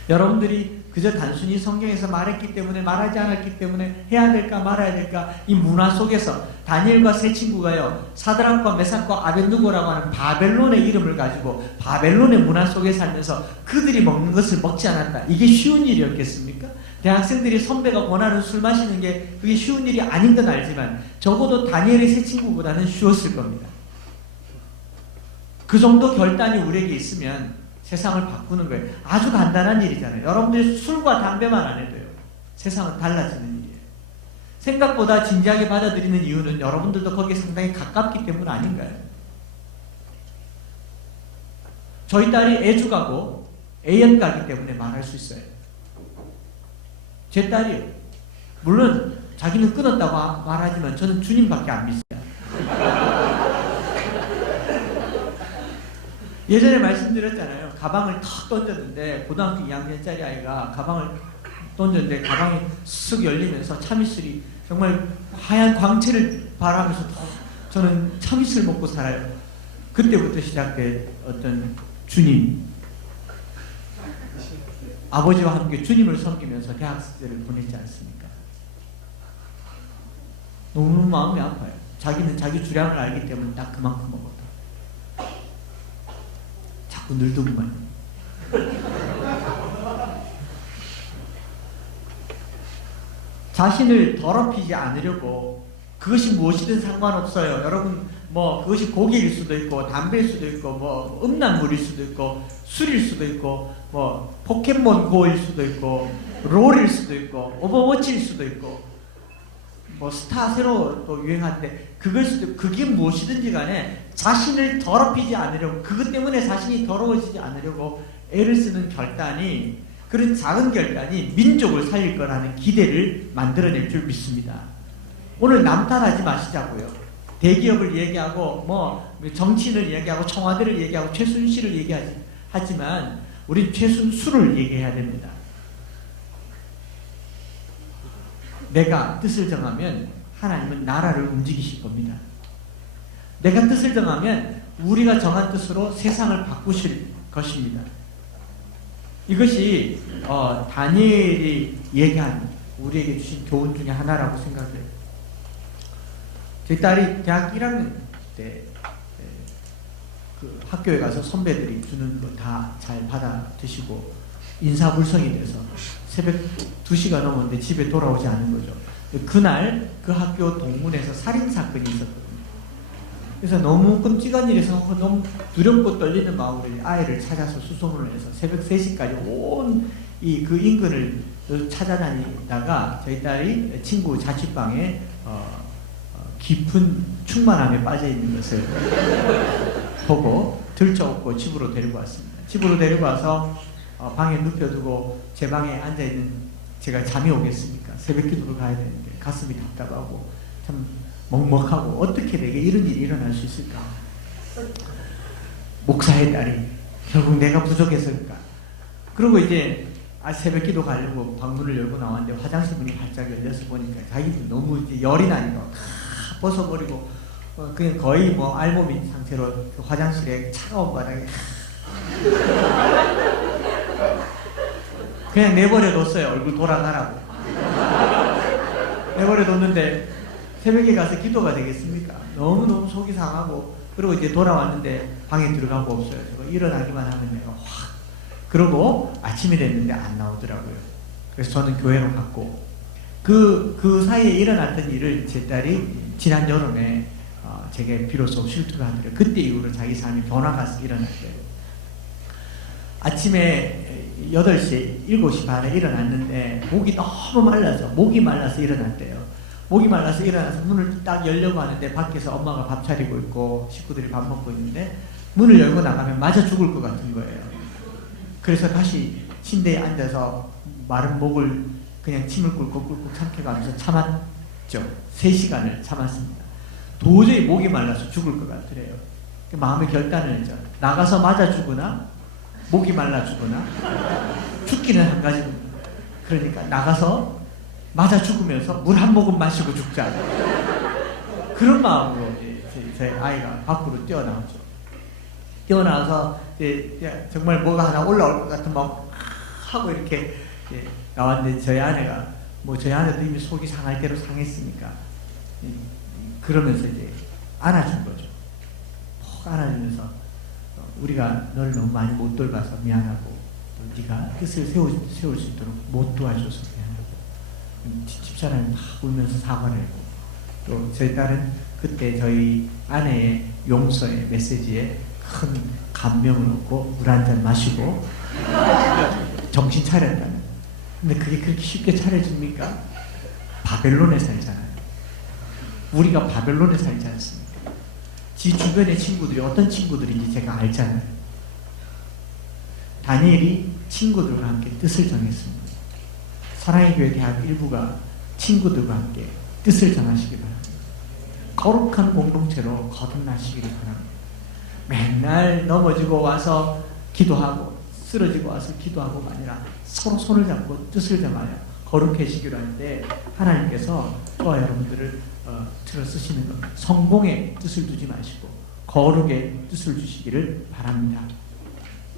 여러분들이 그저 단순히 성경에서 말했기 때문에 말하지 않았기 때문에 해야 될까 말아야 될까 이 문화 속에서 다니엘과 세 친구가요, 사드락과 메삭과 아벳느고라고 하는 바벨론의 이름을 가지고 바벨론의 문화 속에 살면서 그들이 먹는 것을 먹지 않았다. 이게 쉬운 일이었겠습니까? 대학생들이 선배가 권하는 술 마시는 게 그게 쉬운 일이 아닌 건 알지만 적어도 다니엘의 세 친구보다는 쉬웠을 겁니다. 그 정도 결단이 우리에게 있으면 세상을 바꾸는 거예요. 아주 간단한 일이잖아요. 여러분들이 술과 담배만 안 해도요, 세상은 달라지는 일이에요. 생각보다 진지하게 받아들이는 이유는 여러분들도 거기에 상당히 가깝기 때문 아닌가요? 저희 딸이 애주가고 애연가기 때문에 말할 수 있어요. 제 딸이요. 물론 자기는 끊었다고 말하지만 저는 주님밖에 안 믿습니다. 예전에 말씀드렸잖아요. 가방을 탁 던졌는데 고등학교 2학년짜리 아이가 가방을 던졌는데 가방이 쓱 열리면서 참이슬이 정말 하얀 광채를 발하면서 저는 참이슬 먹고 살아요. 그때부터 시작된 어떤 주님, 아버지와 함께 주님을 섬기면서 대학생들을 보냈지 않습니까? 너무 마음이 아파요. 자기는 자기 주량을 알기 때문에 딱 그만큼 먹었다. 자꾸 늘더구만. 자신을 더럽히지 않으려고 그것이 무엇이든 상관없어요. 여러분 뭐 그것이 고기일 수도 있고 담배일 수도 있고 뭐 음란물일 수도 있고 술일 수도 있고 뭐 포켓몬 고일 수도 있고 롤일 수도 있고 오버워치일 수도 있고 뭐 스타 새로 또 유행하는데 그걸 수도 그게 무엇이든지 간에 자신을 더럽히지 않으려고 그것 때문에 자신이 더러워지지 않으려고 애를 쓰는 결단이 그런 작은 결단이 민족을 살릴 거라는 기대를 만들어낼 줄 믿습니다. 오늘 남탓하지 마시자고요. 대기업을 얘기하고 뭐 정치인을 얘기하고 청와대를 얘기하고 최순실을 얘기하지만 우린 최순수를 얘기해야 됩니다. 내가 뜻을 정하면 하나님은 나라를 움직이실 겁니다. 내가 뜻을 정하면 우리가 정한 뜻으로 세상을 바꾸실 것입니다. 이것이 다니엘이 얘기한 우리에게 주신 교훈 중에 하나라고 생각해요. 제 딸이 대학 1학년 때 그 학교에 가서 선배들이 주는 거 다 잘 받아 드시고 인사불성이 돼서 새벽 2시가 넘었는데 집에 돌아오지 않은 거죠. 그날 그 학교 동문에서 살인사건이 있었거든요. 그래서 너무 끔찍한 일에서 너무 두렵고 떨리는 마음으로 아이를 찾아서 수소문을 해서 새벽 3시까지 온 그 인근을 찾아다니다가 저희 딸이 친구 자취방에 깊은 충만함에 빠져 있는 것을 보고 들쳐업고 집으로 데리고 왔습니다. 집으로 데리고 와서 방에 눕혀두고 제 방에 앉아있는 제가 잠이 오겠습니까? 새벽 기도를 가야 되는데 가슴이 답답하고 참 먹먹하고 어떻게 내게 이런 일이 일어날 수 있을까? 목사의 딸이 결국 내가 부족해서일까? 그리고 이제 새벽 기도 가려고 방문을 열고 나왔는데 화장실 문이 활짝 열려서 보니까 자기도 너무 이제 열이 나니까 다 벗어버리고 그냥 거의 뭐 알몸인 상태로 그 화장실에 차가운 바닥에 그냥 내버려뒀어요. 얼굴 돌아가라고. 내버려뒀는데 새벽에 가서 기도가 되겠습니까? 너무너무 속이 상하고 그리고 이제 돌아왔는데 방에 들어가고 없어요. 제가 일어나기만 하면 내가 확 그러고 아침이 됐는데 안 나오더라고요. 그래서 저는 교회로 갔고 그 사이에 일어났던 일을 제 딸이 지난 여름에 제게 비로소 실투를 하더라고요. 그때 이후로 자기 삶이 변화가 일어났어요. 아침에 8시, 7시 반에 일어났는데 목이 너무 말라서 목이 말라서 일어났대요. 목이 말라서 일어나서 문을 딱 열려고 하는데 밖에서 엄마가 밥 차리고 있고 식구들이 밥 먹고 있는데 문을 열고 나가면 맞아 죽을 것 같은 거예요. 그래서 다시 침대에 앉아서 마른 목을 그냥 침을 꿀꺽꿀꺽 삼켜가면서 참았죠. 3시간을 참았습니다. 도저히 목이 말라서 죽을 것 같더래요. 마음의 결단을 했죠. 나가서 맞아 죽으나 목이 말라 죽으나 죽기는 한 가지입니다. 그러니까 나가서 맞아 죽으면서 물 한 모금 마시고 죽자. 그런 마음으로 제 아이가 밖으로 뛰어나오죠. 뛰어나와서 정말 뭐가 하나 올라올 것 같은 막 하고 이렇게 나왔는데 저희 아내가 뭐 저희 아내도 이미 속이 상할 대로 상했으니까 그러면서 이제 안아준 거죠. 푹 안아주면서 우리가 너를 너무 많이 못 돌봐서 미안하고 또 네가 뜻을 세울 수 있도록 못 도와줘서 미안하고 집사람이 막 울면서 사과를 했고 또 저희 딸은 그때 저희 아내의 용서의 메시지에 큰 감명을 얻고 물 한 잔 마시고 정신 차렸다는. 근데 그게 그렇게 쉽게 차려집니까? 바벨론에 살잖아요. 우리가 바벨론에 살지 않습니까? 지 주변의 친구들이 어떤 친구들인지 제가 알잖아요. 다니엘이 친구들과 함께 뜻을 정했습니다. 사랑의 교회 대학 일부가 친구들과 함께 뜻을 정하시기 바랍니다. 거룩한 공동체로 거듭나시기를 바랍니다. 맨날 넘어지고 와서 기도하고 쓰러지고 와서 기도하고가 아니라 서로 손을 잡고 뜻을 정하여 거룩해지기로 하는데 하나님께서 저와 여러분들을 틀어 쓰시는 것, 성공의 뜻을 두지 마시고 거룩의 뜻을 주시기를 바랍니다.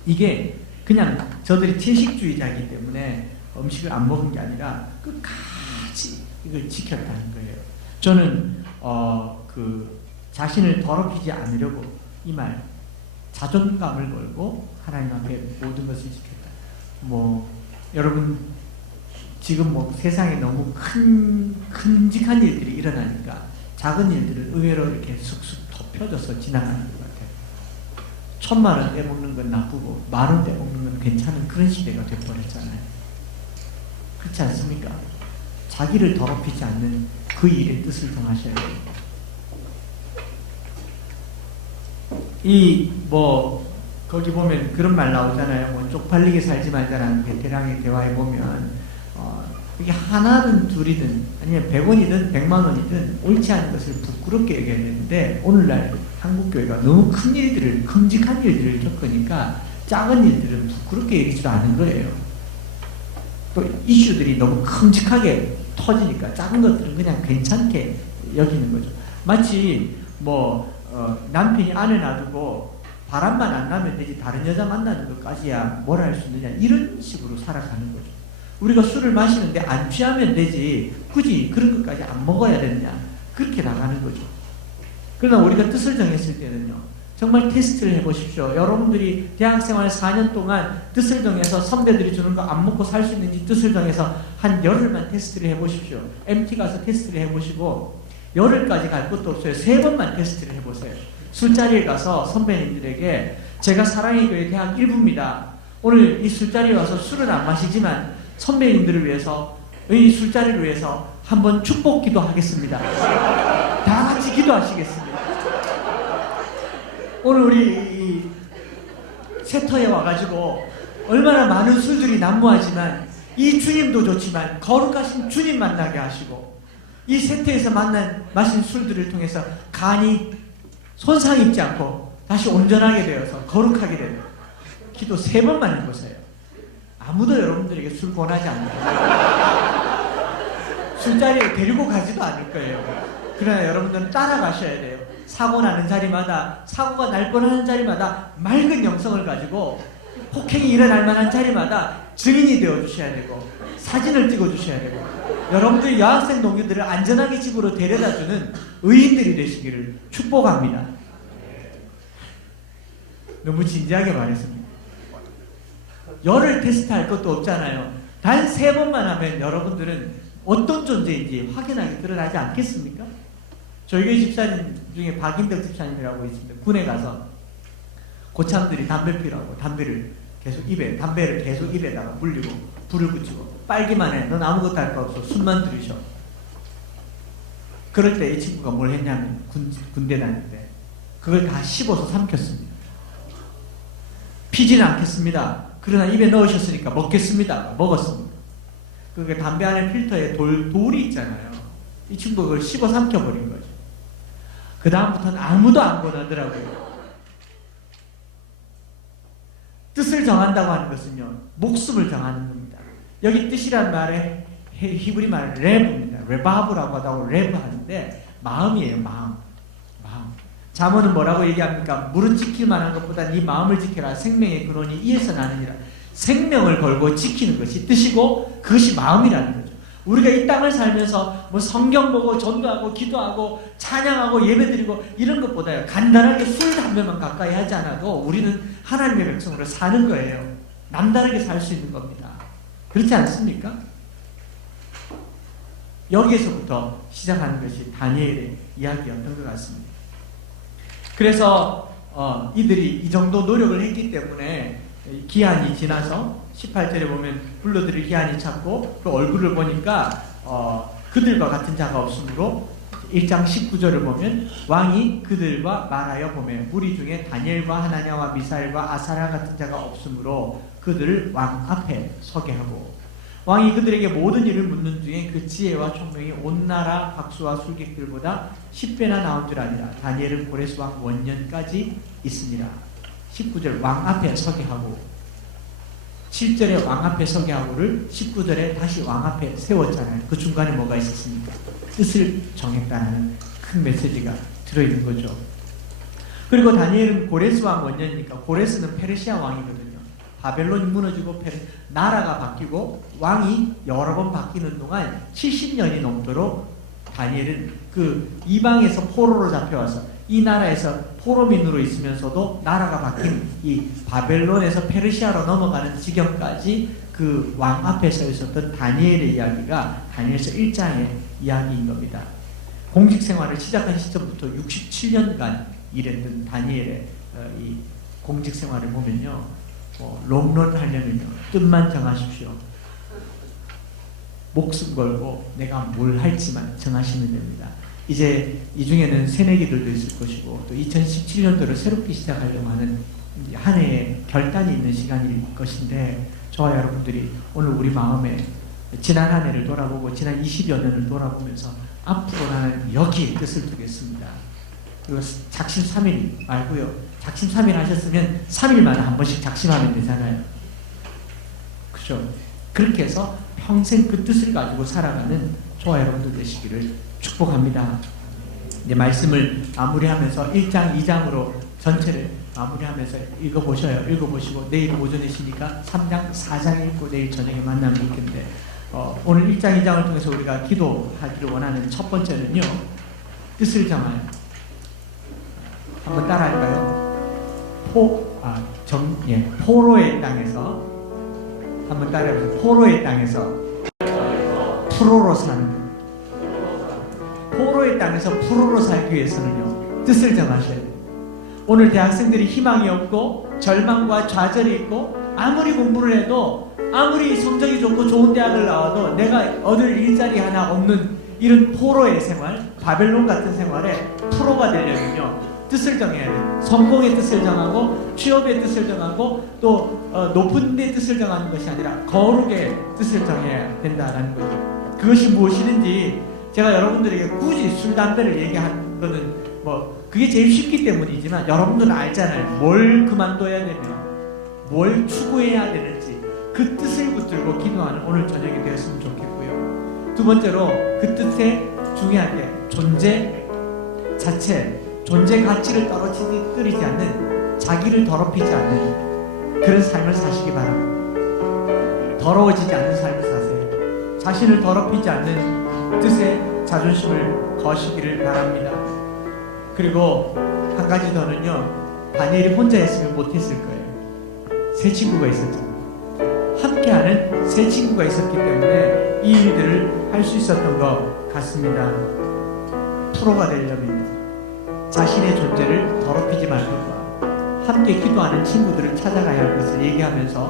이게 그냥 저들이 채식주의자이기 때문에 음식을 안 먹은 게 아니라 끝까지 이걸 지켰다는 거예요. 저는 자신을 더럽히지 않으려고 이 말 자존감을 걸고 하나님 앞에 모든 것을 지켰다. 뭐 여러분 지금 뭐 세상에 너무 큼직한 일들이 일어나니까 작은 일들을 의외로 이렇게 쑥쑥 덮여져서 지나가는 것 같아요. 1,000만 원 떼먹는 건 나쁘고 10,000원 떼먹는 건 괜찮은 그런 시대가 돼버렸잖아요. 그렇지 않습니까? 자기를 더럽히지 않는 그 일의 뜻을 정하셔야 됩니다. 거기 보면 그런 말 나오잖아요. 뭐 쪽팔리게 살지 말자라는 베테랑의 대화에 보면 이게 하나든 둘이든 아니면 100원이든 100만 원이든 옳지 않은 것을 부끄럽게 얘기해야 되는데 오늘날 한국교회가 너무 큰 일들을, 큼직한 일들을 겪으니까 작은 일들은 부끄럽게 얘기지도 않은 거예요. 또 이슈들이 너무 큼직하게 터지니까 작은 것들은 그냥 괜찮게 여기는 거죠. 마치 남편이 아내 놔두고 바람만 안 나면 되지 다른 여자 만나는 것까지야 뭘 할 수 있느냐, 이런 식으로 살아가는 거죠. 우리가 술을 마시는데 안 취하면 되지 굳이 그런 것까지 안 먹어야 되느냐, 그렇게 나가는 거죠. 그러나 우리가 뜻을 정했을 때는요, 정말 테스트를 해보십시오. 여러분들이 대학생활 4년 동안 뜻을 정해서 선배들이 주는 거 안 먹고 살 수 있는지 뜻을 정해서 한 열흘만 테스트를 해보십시오. MT 가서 테스트를 해보시고 열흘까지 갈 것도 없어요. 3번만 테스트를 해보세요. 술자리에 가서 선배님들에게 제가 사랑의 교회 대학 1부입니다. 오늘 이 술자리에 와서 술은 안 마시지만 선배님들을 위해서, 이 술자리를 위해서 한번 축복 기도하겠습니다. 다 같이 기도하시겠습니다. 오늘 우리 세터에 와가지고 얼마나 많은 술들이 난무하지만 이 주님도 좋지만 거룩하신 주님 만나게 하시고 이 세터에서 마신 술들을 통해서 간이 손상 입지 않고 다시 온전하게 되어서 거룩하게 되는 기도 3번만 해보세요. 아무도 여러분들에게 술 권하지 않아요. 술자리에 데리고 가지도 않을 거예요. 그러나 여러분들은 따라가셔야 돼요. 사고 나는 자리마다, 사고가 날 뻔하는 자리마다 맑은 영성을 가지고 폭행이 일어날 만한 자리마다 증인이 되어주셔야 되고 사진을 찍어주셔야 되고 여러분들이 여학생 동료들을 안전하게 집으로 데려다주는 의인들이 되시기를 축복합니다. 너무 진지하게 말했습니다. 열을 테스트할 것도 없잖아요. 단 3번만 하면 여러분들은 어떤 존재인지 확연하게 드러나지 않겠습니까? 저희 교회 집사님 중에 박인덕 집사님이라고 있습니다. 군에 가서 고참들이 담배 피우라고 담배를 계속 입에다가 물리고 불을 붙이고 빨기만 해. 넌 아무것도 할 거 없어. 숨만 들이셔. 그럴 때 이 친구가 뭘 했냐면 군대 다닐 때 그걸 다 씹어서 삼켰습니다. 피지는 않겠습니다. 그러나 입에 넣으셨으니까 먹겠습니다. 먹었습니다. 그게 담배 안에 필터에 돌이 있잖아요. 이 친구가 그걸 씹어 삼켜버린 거죠. 그 다음부터는 아무도 안 권하더라고요. 뜻을 정한다고 하는 것은요, 목숨을 정하는 겁니다. 여기 뜻이란 말에 히브리 말 레브입니다. 레바브라고 하다고 레브 하는데 마음이에요. 마음. 잠언은 뭐라고 얘기합니까? 물은 지킬 만한 것보다 네 마음을 지켜라. 생명의 근원이 이에서 나느니라. 생명을 걸고 지키는 것이 뜻이고 그것이 마음이라는 거죠. 우리가 이 땅을 살면서 뭐 성경 보고 전도하고 기도하고 찬양하고 예배드리고 이런 것보다요, 간단하게 술 담배만 가까이 하지 않아도 우리는 하나님의 백성으로 사는 거예요. 남다르게 살 수 있는 겁니다. 그렇지 않습니까? 여기에서부터 시작하는 것이 다니엘의 이야기였던 것 같습니다. 그래서 이들이 이 정도 노력을 했기 때문에 기한이 지나서 18절에 보면 불러들일 기한이 찼고 그 얼굴을 보니까 그들과 같은 자가 없으므로 1장 19절을 보면 왕이 그들과 말하여 보매 무리 중에 다니엘과 하나냐와 미사엘과 아사랴 같은 자가 없으므로 그들을 왕 앞에 서게 하고 왕이 그들에게 모든 일을 묻는 중에 그 지혜와 총명이 온 나라 박수와 술객들보다 10배나 나온 줄 아니라 다니엘은 고레스 왕 원년까지 있으니라. 19절 왕 앞에 서게 하고 7절에 왕 앞에 서게 하고를 19절에 다시 왕 앞에 세웠잖아요. 그 중간에 뭐가 있었습니까? 뜻을 정했다는 큰 메시지가 들어있는 거죠. 그리고 다니엘은 고레스 왕 원년이니까 고레스는 페르시아 왕이거든요. 바벨론이 무너지고 나라가 바뀌고 왕이 여러 번 바뀌는 동안 70년이 넘도록 다니엘은 그 이방에서 포로로 잡혀와서 이 나라에서 포로민으로 있으면서도 나라가 바뀐 이 바벨론에서 페르시아로 넘어가는 지경까지 그 왕 앞에 서 있었던 다니엘의 이야기가 다니엘서 1장의 이야기인 겁니다. 공직 생활을 시작한 시점부터 67년간 일했던 다니엘의 이 공직 생활을 보면요, 롱런 하려면요 뜻만 정하십시오. 목숨 걸고 내가 뭘 할지만 정하시면 됩니다. 이제 이 중에는 새내기들도 있을 것이고, 또 2017년도를 새롭게 시작하려고 하는 한 해의 결단이 있는 시간일 것인데, 저와 여러분들이 오늘 우리 마음에 지난 한 해를 돌아보고 지난 20여 년을 돌아보면서 앞으로 나는 여기에 뜻을 두겠습니다. 그리고 작심삼일 말고요, 작심삼일 하셨으면 3일마다 한 번씩 작심하면 되잖아요. 그죠? 그렇게 해서 평생 그 뜻을 가지고 살아가는 저와 여러분들 되시기를 축복합니다. 이제 말씀을 마무리하면서 1장, 2장으로 전체를 마무리하면서 읽어보시고 내일 오전에 쉬니까 3장, 4장 읽고 내일 저녁에 만나면 좋겠는데, 오늘 1장, 2장을 통해서 우리가 기도하기를 원하는 첫 번째는요, 뜻을 정하여. 한번 따라할까요? 포로의 땅에서, 한번 따라해보세요. 포로의 땅에서 프로로 사는 것. 포로의 땅에서 프로로 살기 위해서는요, 뜻을 정하셔야 돼요. 오늘 대학생들이 희망이 없고 절망과 좌절이 있고, 아무리 공부를 해도, 아무리 성적이 좋고 좋은 대학을 나와도 내가 얻을 일자리 하나 없는 이런 포로의 생활, 바벨론 같은 생활에 프로가 되려면요, 뜻을 정해야 돼요. 성공의 뜻을 정하고, 취업의 뜻을 정하고, 또 높은 데 뜻을 정하는 것이 아니라 거룩의 뜻을 정해야 된다는 거죠. 그것이 무엇이든지 제가 여러분들에게 굳이 술, 담배를 얘기하는 거는 그게 제일 쉽기 때문이지만, 여러분들은 알잖아요. 뭘 그만둬야 되며 뭘 추구해야 되는지 그 뜻을 붙들고 기도하는 오늘 저녁이 되었으면 좋겠고요. 두 번째로, 그 뜻에 중요한 게 존재 자체, 존재 가치를 떨어뜨리지 않는, 자기를 더럽히지 않는 그런 삶을 사시기 바랍니다. 더러워지지 않는 삶을 사세요. 자신을 더럽히지 않는 뜻에 자존심을 거시기를 바랍니다. 그리고 한 가지 더는요, 다니엘이 혼자 했으면 못했을 거예요. 세 친구가 있었죠. 함께하는 세 친구가 있었기 때문에 이 일들을 할 수 있었던 것 같습니다. 프로가 되려면 자신의 존재를 더럽히지 말 것과 함께 기도하는 친구들을 찾아가야 할 것을 얘기하면서,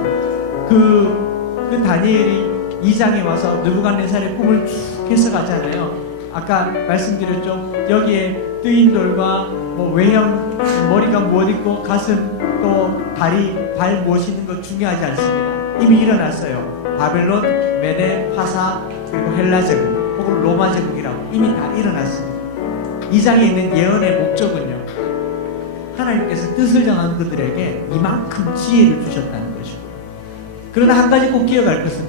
그 다니엘이 2장에 와서 느부갓네살의 꿈을 쭉 해석하잖아요. 아까 말씀드렸죠. 여기에 뜨인 돌과 외형, 머리가 무엇 있고 가슴, 또 다리, 발 무엇이 있는 것 중요하지 않습니다. 이미 일어났어요. 바벨론, 메데, 파사, 그리고 헬라 제국 혹은 로마 제국이라고 이미 다 일어났습니다. 2장에 있는 예언의 목적은요, 하나님께서 뜻을 정한 그들에게 이만큼 지혜를 주셨다는 것이고, 그러나 한 가지 꼭 기억할 것은,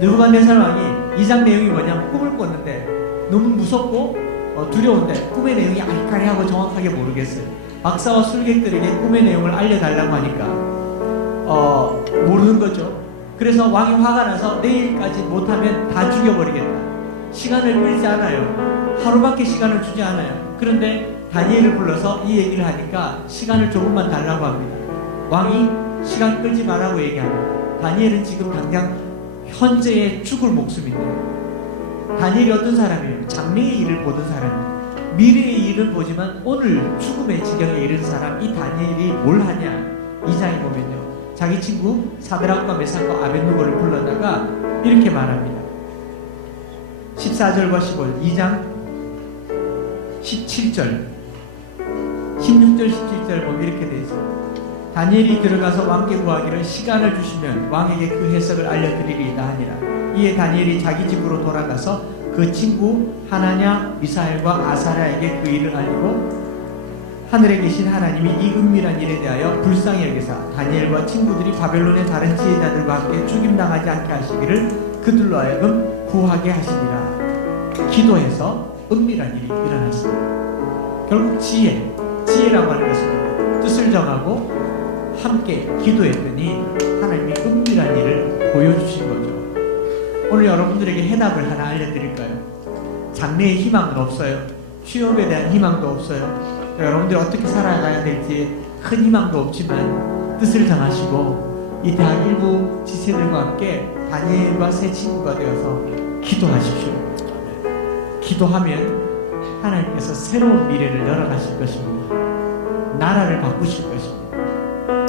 느부갓네살 왕이 2장 내용이 뭐냐면 꿈을 꿨는데 너무 무섭고 두려운데 꿈의 내용이 아리까리하고 정확하게 모르겠어요. 박사와 술객들에게 꿈의 내용을 알려달라고 하니까 모르는 거죠. 그래서 왕이 화가 나서 내일까지 못하면 다 죽여버리겠다. 시간을 끌지 않아요. 하루밖에 시간을 주지 않아요. 그런데 다니엘을 불러서 이 얘기를 하니까 시간을 조금만 달라고 합니다. 왕이 시간 끌지 말라고 얘기합니다. 다니엘은 지금 당장 현재의 죽을 목숨인데, 다니엘이 어떤 사람이에요? 장래의 일을 보던 사람이에요. 미래의 일을 보지만 오늘 죽음의 지경에 이른 사람, 이 다니엘이 뭘 하냐? 2장에 보면요, 자기 친구 사드락과 메삭과 아벳느고를 불러다가 이렇게 말합니다. 14절과 15절, 2장 17절, 16절, 17절 보면 이렇게 되어 있어요. 다니엘이 들어가서 왕께 구하기를 시간을 주시면 왕에게 그 해석을 알려드리리이다 하니라. 이에 다니엘이 자기 집으로 돌아가서 그 친구 하나냐, 미사엘과 아사랴에게 그 일을 알리고, 하늘에 계신 하나님이 이 은밀한 일에 대하여 불쌍히 여기사 다니엘과 친구들이 바벨론의 다른 지혜자들과 함께 죽임당하지 않게 하시기를 그들로 하여금 구하게 하시니라. 기도해서 은밀한 일이 일어났습니다. 결국 지혜라고 하는 것은 뜻을 정하고 함께 기도했더니 하나님이 은밀한 일을 보여주신 거죠. 오늘 여러분들에게 해답을 하나 알려드릴까요? 장래의 희망은 없어요. 취업에 대한 희망도 없어요. 여러분들이 어떻게 살아가야 될지 큰 희망도 없지만 뜻을 정하시고 이 대학 일부 지체들과 함께 다니엘과 새 친구가 되어서 기도하십시오. 기도하면 하나님께서 새로운 미래를 열어가실 것입니다. 나라를 바꾸실 것입니다.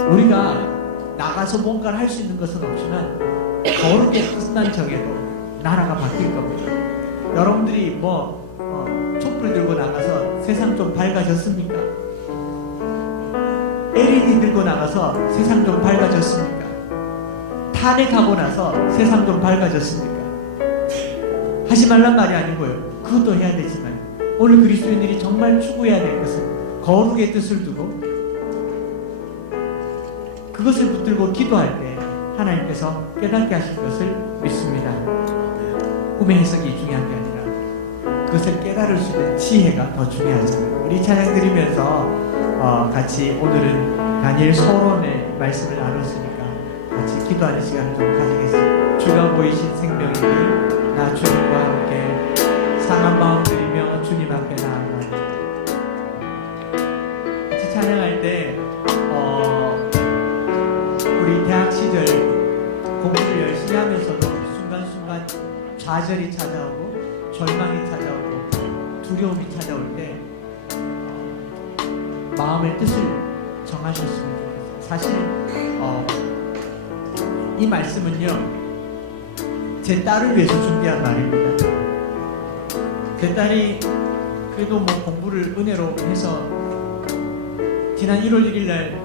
우리가 나가서 뭔가를 할 수 있는 것은 없지만 거룩의 끝난 정에도 나라가 바뀔 겁니다. 여러분들이 촛불 들고 나가서 세상 좀 밝아졌습니까? LED 들고 나가서 세상 좀 밝아졌습니까? 탄핵하고 나서 세상 좀 밝아졌습니까? 하지 말란 말이 아니고요. 그것도 해야 되지만 오늘 그리스도인들이 정말 추구해야 될 것은 거룩의 뜻을 두고 그것을 붙들고 기도할 때 하나님께서 깨닫게 하실 것을 믿습니다. 꿈의 해석이 중요한 게 아니라 그것을 깨달을 수 있는 지혜가 더 중요하잖아요. 우리 찬양 드리면서 같이 오늘은 다니엘 서론의 말씀을 나눴으니까 같이 기도하는 시간을 좀 가지겠습니다. 주가 보이신 생명이니 나 주님과 함께 상한 마음 드리며 주님 앞에 나아가리. 같이 찬양할 때 우리 대학 시절 공부를 열심히 하면서도 순간순간 좌절이 찾아오고 절망이 찾아오고 두려움이 찾아올 때 마음의 뜻을 정하셨으면 좋겠어요. 사실 이 말씀은요 제 딸을 위해서 준비한 말입니다. 제 딸이 그래도 공부를 은혜로 해서 지난 1월 1일 날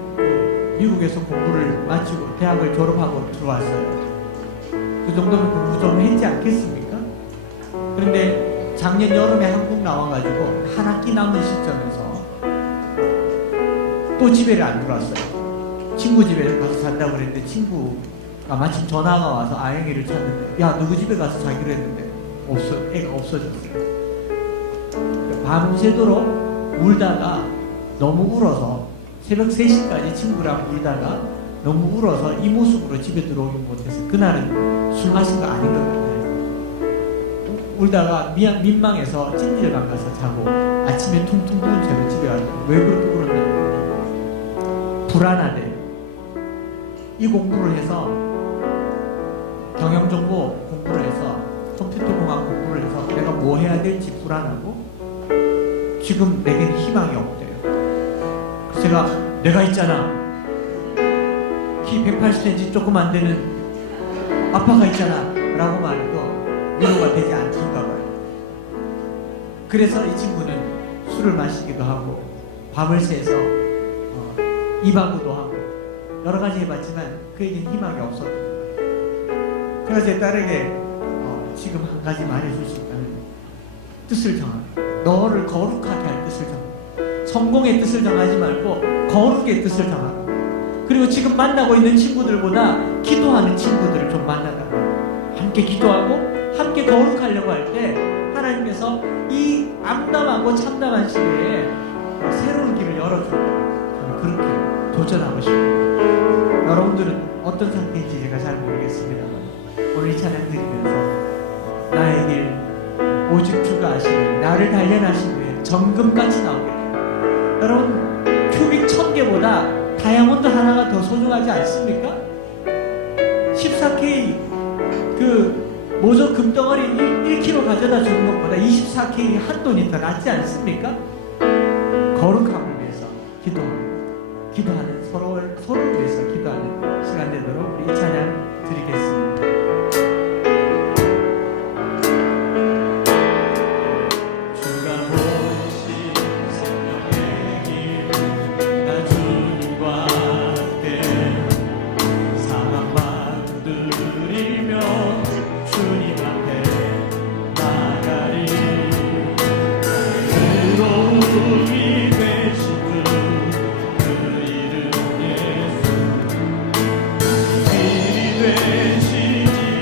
미국에서 공부를 마치고 대학을 졸업하고 들어왔어요. 그 정도면 공부 좀 했지 않겠습니까? 그런데 작년 여름에 한국 나와가지고 한 학기 남은 시점에서 또 집에를 안 들어왔어요. 친구 집에 가서 잔다고 그랬는데 친구가 마침 전화가 와서 아영이를 찾는데 야 누구 집에 가서 자기로 했는데 애가 없어졌어요. 밤새도록 울다가 너무 울어서 새벽 3시까지 친구랑 울다가 너무 울어서 이 모습으로 집에 들어오기 못해서 그날은 술 마신 거 아닌 것 같아요. 울다가 민망해서 찜질방 가서 자고 아침에 퉁퉁 부은 채로 집에 와서 왜 그렇게 울었냐고 불안하대. 이 공부를 해서 경영정보 공부를 해서 컴퓨터공학 공부를 해서 내가 뭐 해야 될지 불안하고 지금 내게는 희망이 없대요. 제가 내가 있잖아. 키 180cm 조금 안 되는 아빠가 있잖아 라고 말해도 위로가 되지 않던가 봐요. 그래서 이 친구는 술을 마시기도 하고 밤을 새서 입하고도 하고 여러 가지 해봤지만 그에겐 희망이 없었거든요. 제가 제 딸에게 지금 한 가지 말해줄 수 있다면 뜻을 정하라. 너를 거룩하게 할 뜻을 정하라. 성공의 뜻을 정하지 말고 거룩의 뜻을 정하라. 그리고 지금 만나고 있는 친구들보다 기도하는 친구들을 좀 만나라. 함께 기도하고 함께 거룩하려고 할 때 하나님께서 이 암담하고 참담한 시대에 새로운 길을 열어줄 거예요. 그렇게 도전하고 싶어요. 여러분들은 어떤 상태인지 제가 잘 모르겠습니다만 오늘 이 찬양 드리면서 나의 길 오직 주가 아시니 나를 단련하신 후에 정금같이 나오겠다. 여러분 큐빅 1000개보다 다이아몬드 하나가 더 소중하지 않습니까? 14K 그 모조 금덩어리 1kg 가져다 주는 것보다 24K 한 돈이 더 낫지 않습니까? 거룩함을 위해서 기도하는 서로를 위해서 기도하는 시간 되도록 우리 이 찬양 드리겠습니다. 주님이 되신 그 이름 예수, 길이 되시니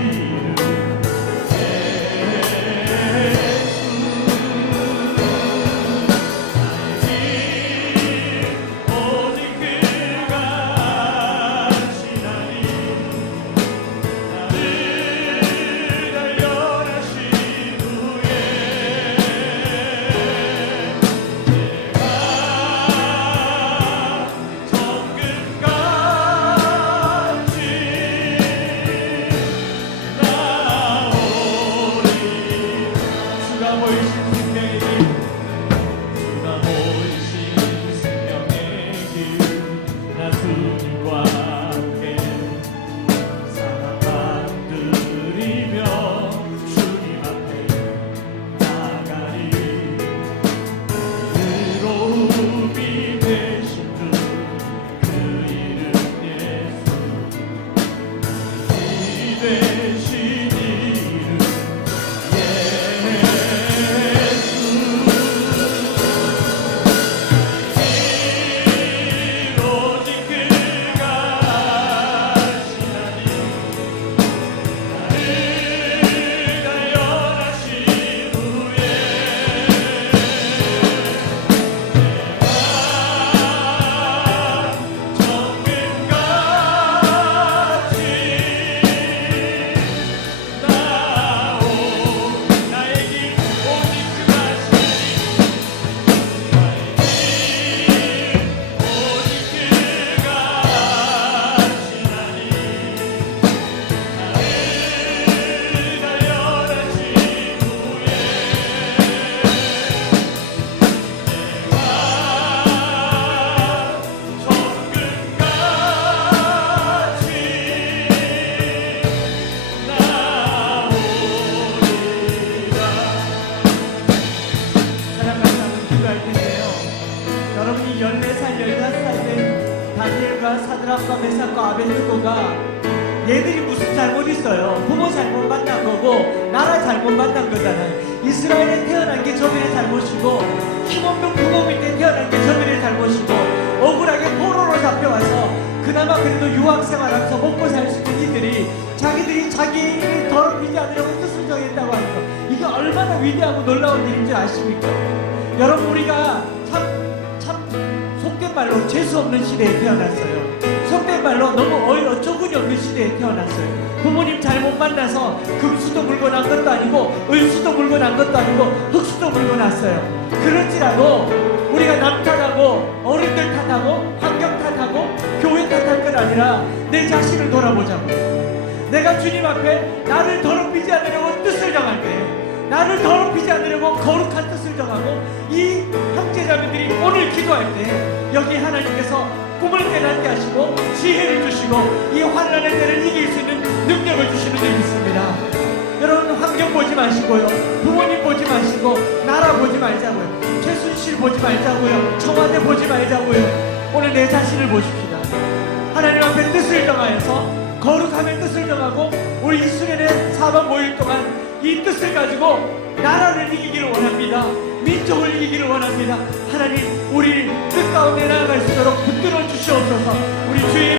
다니엘과 사드락과 메삭과 아벳느고가 얘들이 무슨 잘못 있어요? 부모 잘못 만난 거고 나라 잘못 만난 거잖아요. 이스라엘에 태어난 게 저들의 잘못이고 힘없는 부모 밑에 태어난 게 저들의 잘못이고 억울하게 포로로 잡혀와서 그나마 그래도 유학생활하면서 먹고 살 수 있는 이들이 자기들이 자기를 더럽히지 않으려고 뜻을 정했다고 하는 거, 이게 얼마나 위대하고 놀라운 일인 줄 아십니까? 여러분, 우리가 참 속된 말로 재수 없는 시대에 태어났어요. 속된 말로 너무 어처구니 없는 시대에 태어났어요. 부모님 잘못 만나서 금수도 물고 난 것도 아니고 을수도 물고 난 것도 아니고 흙수도 물고 났어요. 그럴지라도 우리가 남 탓하고 어른들 탓하고 환경 탓하고 교회 탓할 건 아니라 내 자신을 돌아보자고. 내가 주님 앞에 나를 더럽히지 않으려고 뜻을 정할 때, 나를 더럽히지 않으려고 거룩한 뜻을 정하고 이 형제자매들이 오늘 기도할 때 여기 하나님께서 꿈을 깨닫게 하시고 지혜를 주시고 이 환난의 때를 이길 수 있는 능력을 주시는 줄 믿습니다. 여러분, 환경 보지 마시고요, 부모님 보지 마시고 나라 보지 말자고요, 최순실 보지 말자고요, 청와대 보지 말자고요. 오늘 내 자신을 보십시다. 하나님 앞에 뜻을 정하여서 거룩함의 뜻을 정하고 우리 이스라엘의 4박 5일 동안 이 뜻을 가지고 나라를 이기기를 원합니다. 민족을 이기기를 원합니다. 하나님, 우리 뜻 가운데 나아갈 수 있도록 붙들어 주시옵소서. 우리 주의